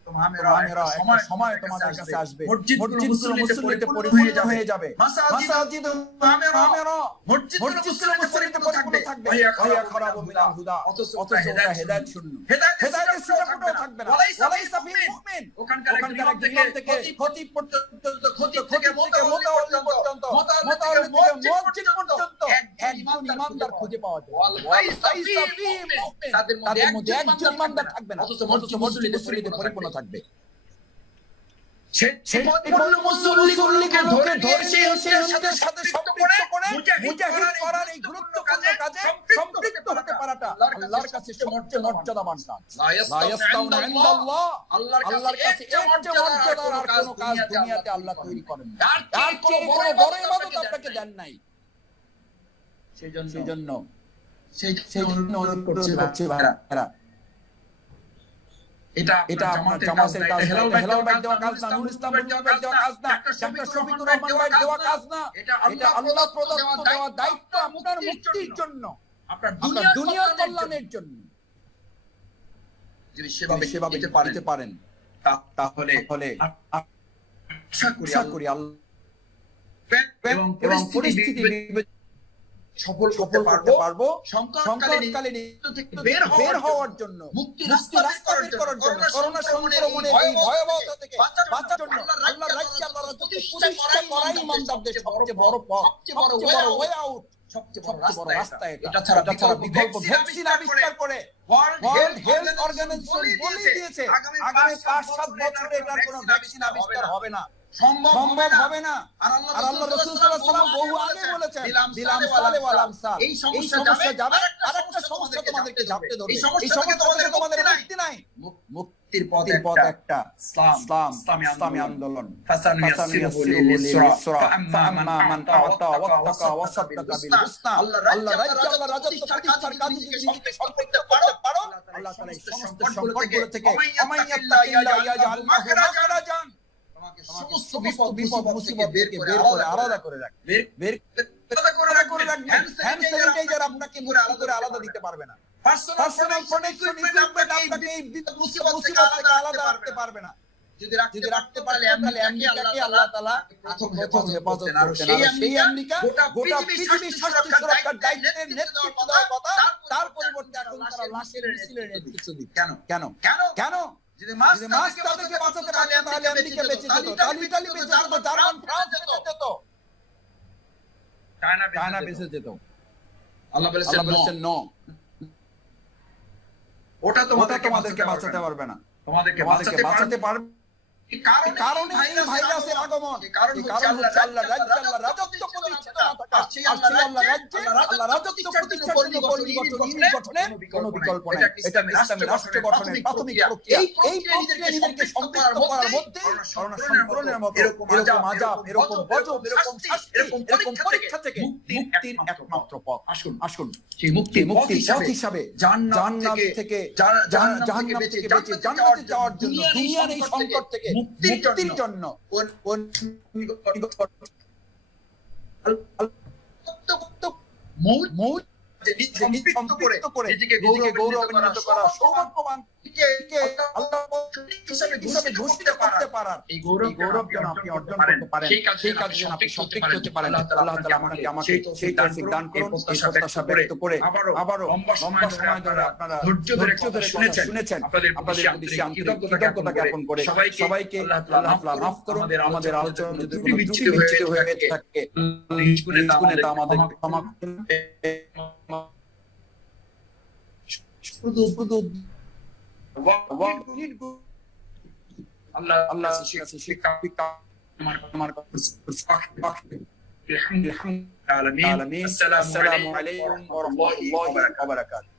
তোমরা সময় তোমাদের কাছে আসবে, মসজিদগুলো মুসল্লিতে পরিপূর্ণ হয়ে যাবে, মাসাজিদ মসজিদগুলো মুসল্লিতে পরিপূর্ণ থাকবে, ওয়া খারাবু মিনাল হুদা, অথচ হেদায়েত শূন্য, হেদায়েতের সুযোগ থাকবে না, ওয়ালাইসা ফিল মুমিন, ওখানকার ইমাম থেকে খতিব পর্যন্ত, খতিব থেকে মুতাওয়াল্লি পর্যন্ত, মুতাওয়াল্লি থেকে মসজিদ পর্যন্ত একজন ইমামদার খুঁজে পাওয়া যায়, ওয়ালাইসা ফিল মুমিন, তাদের মধ্যে একজন ইমামদার থাকবে না, অথচ মুসল্লিতে পরিপূর্ণ থাকবে। সেই পরিপূর্ণ মুসল্লিকে ধরে সেই সাথে সম্পৃক্ত করে মুজাহিদ করার এই গুরুত্বপূর্ণ কাজে সম্পৃক্ত হতে পারাটা আল্লাহর কাছে সবচেয়ে মর্যাদাবান কাজ। লা ইয়াস্তাউনা ইনদাল্লাহ, আল্লাহর কাছে এর চেয়ে মর্যাদার আর কোনো কাজ দুনিয়াতে আল্লাহ তৈরি করেন না, তার চেয়ে বড় ইবাদত আপনাকে দেন নাই। সেজন্য অনুরোধ করছি ভাইরা, এটা আমার জামাতের কাজ, হেলাল ভাই দেওয়া কাজ না, নুরুল ইসলাম ভাই দেওয়া কাজ না, ডাক্তার শফিকুর রহমান ভাই দেওয়া কাজ না, এটা আল্লাহ প্রদত্ত দেওয়া দায়িত্ব আপনার মুক্তির জন্য, আপনার দুনিয়ার কল্যাণের জন্য। যদি সেভাবে দিতে পারেন তাহলে আশা করি আল্লাহ এবং পরিস্থিতি সফল করতে পারবো, সংকটকালীন বের হওয়ার জন্য, মুক্তি রাস্তা বের করার জন্য, করোনা সংক্রমণের এই ভয়াবহতা থেকে বাঁচার জন্য আল্লাহর রাজ্য, আল্লাহর রাজ্য প্রতিষ্ঠা করাই ইমানদারদের সবচেয়ে বড় পথ, সবচেয়ে বড় ওয়ে আউট, সবচেয়ে বড় রাস্তা। এটা ছাড়া বিকল্প ভ্যাকসিন আবিষ্কার করে ওয়ার্ল্ড হেলথ অর্গানাইজেশন বলে দিয়েছে আগামী 5-7 বছরে এটার কোনো ভ্যাকসিন আবিষ্কার হবে না, সম্ভব হবে না। আর আল্লাহ রাসূল সাল্লাল্লাহু আলাইহি ওয়াসাল্লাম বহু আগে বলেছেন বিলামসালে ওয়ালামসাল, এই সমস্যা যাবে, আরেকটা সমস্যা তোমাদেরকে ঝাপটে ধরবে, এই সমস্যা থেকে তোমাদের মুক্তি নাই, মুক্তির পথ একটা ইসলামী আন্দোলন। ফাসানুয়াসসিরহু লিল-ইসরা ফাআম্মা মান তাওয়াত্তা ওয়াত্তাকা ওয়াসাদ্দাকা বিল হুসনা, আল্লাহ রাজ্য, আল্লাহ রাজত্ব প্রতিষ্ঠার কাজে যদি নিজেকে সম্পৃক্ত করতে পারো, আল্লাহ তাআলা এই সমস্ত সংকটগুলো থেকে আমাইয়াত্তাকিল্লাহ ইয়াজআল মাখরাজান, সমস্ত বিপদ মুসিবত থেকে বের করে আলাদা করে রাখবে, হ্যান্ড স্যানিটাইজার আপনাকে মুক্ত করে আলাদা দিতে পারবে না, পার্সোনাল প্রোটেকশন ইকুইপমেন্ট আপনাকে এই মুসিবত থেকে আলাদা রাখতে পারবে না। যদি রাখতে পারলে আমেরিকাকে আল্লাহ তাআলা প্রথম হেফাজত করতেন, আর সেই আমেরিকা গোটা পৃথিবীর শান্তি সুরক্ষার দায়িত্বের নেতৃত্ব দেওয়ার কথা, তার পরিবর্তে এখন তারা লাশের মিছিলের নেতৃত্ব দিচ্ছে। কেন? যদি মাস তাদেরকে বাঁচাতে পারলে তাহলে আমেরিকা বেঁচে যেত, ইতালি বেঁচে যেত, জার্মান ফ্রান্স বেঁচে যেত, চায়না বেঁচে যেত। আল্লাহ বলেছেন নো, ওটা তোমাদেরকে বাঁচাতে পারবে না, তোমাদেরকে বাঁচাতে পারবে কারণে ভাইরাসের আগমন, কারণ হচ্ছে আল্লাহ রাজ্য, আল্লাহ রাজত্ব প্রতিষ্ঠিত না থাকা। আর সেই আল্লাহ রাজ্যে, আল্লাহ রাজত্ব প্রতিষ্ঠার জন্য পরিবর্তনের কোনো বিকল্প নেই। এটা ইসলামের রাষ্ট্র গঠনের প্রাথমিক প্রক্রিয়া। এই প্রক্রিয়া নিজেদেরকে সম্পৃক্ত করার মধ্যে করোনা সংক্রমণের মতো এরকম আযাব, এরকম গজব, এরকম শাস্তি, এরকম পরীক্ষা থেকে মুক্তির একমাত্র পথ। আসুন সেই মুক্তির পথ হিসাবে জান্নাত থেকে জাহান্নাম থেকে বেঁচে জান্নাতে যাওয়ার জন্য, দুনিয়ার এই সংকট থেকে মুক্তির জন্য নিজেকে গৌরবান্বিত করা, সৌভাগ্যবান হিসাবে ঘোষিত করতে পারার এই গৌরব যেন আপনি অর্জন করতে পারেন, সেই কাজে যেন আপনি সম্পৃক্ত হতে পারেন। আল্লাহ তাআলা আমাকে সেই তৌফিক দান করুন। এই প্রত্যাশা ব্যক্ত করে আবারও লম্বা সময় ধরে আপনারা ধৈর্য ধরে শুনেছেন, আপনাদের প্রতি আন্তরিক কৃতজ্ঞতা জ্ঞাপন করে সবাইকে আল্লাহ তাআলা মাফ করুন। আমাদের আলোচনা যদি কোনো বিচ্যুতি হয়ে থাকে নিজ গুণে তা আমাদের ক্ষমা করুন। শুধু আল্লাহ শিক্ষা আমার আসসালামু আলাইকুম ওয়া রাহমাতুল্লাহি ওয়া বারাকাতুহু।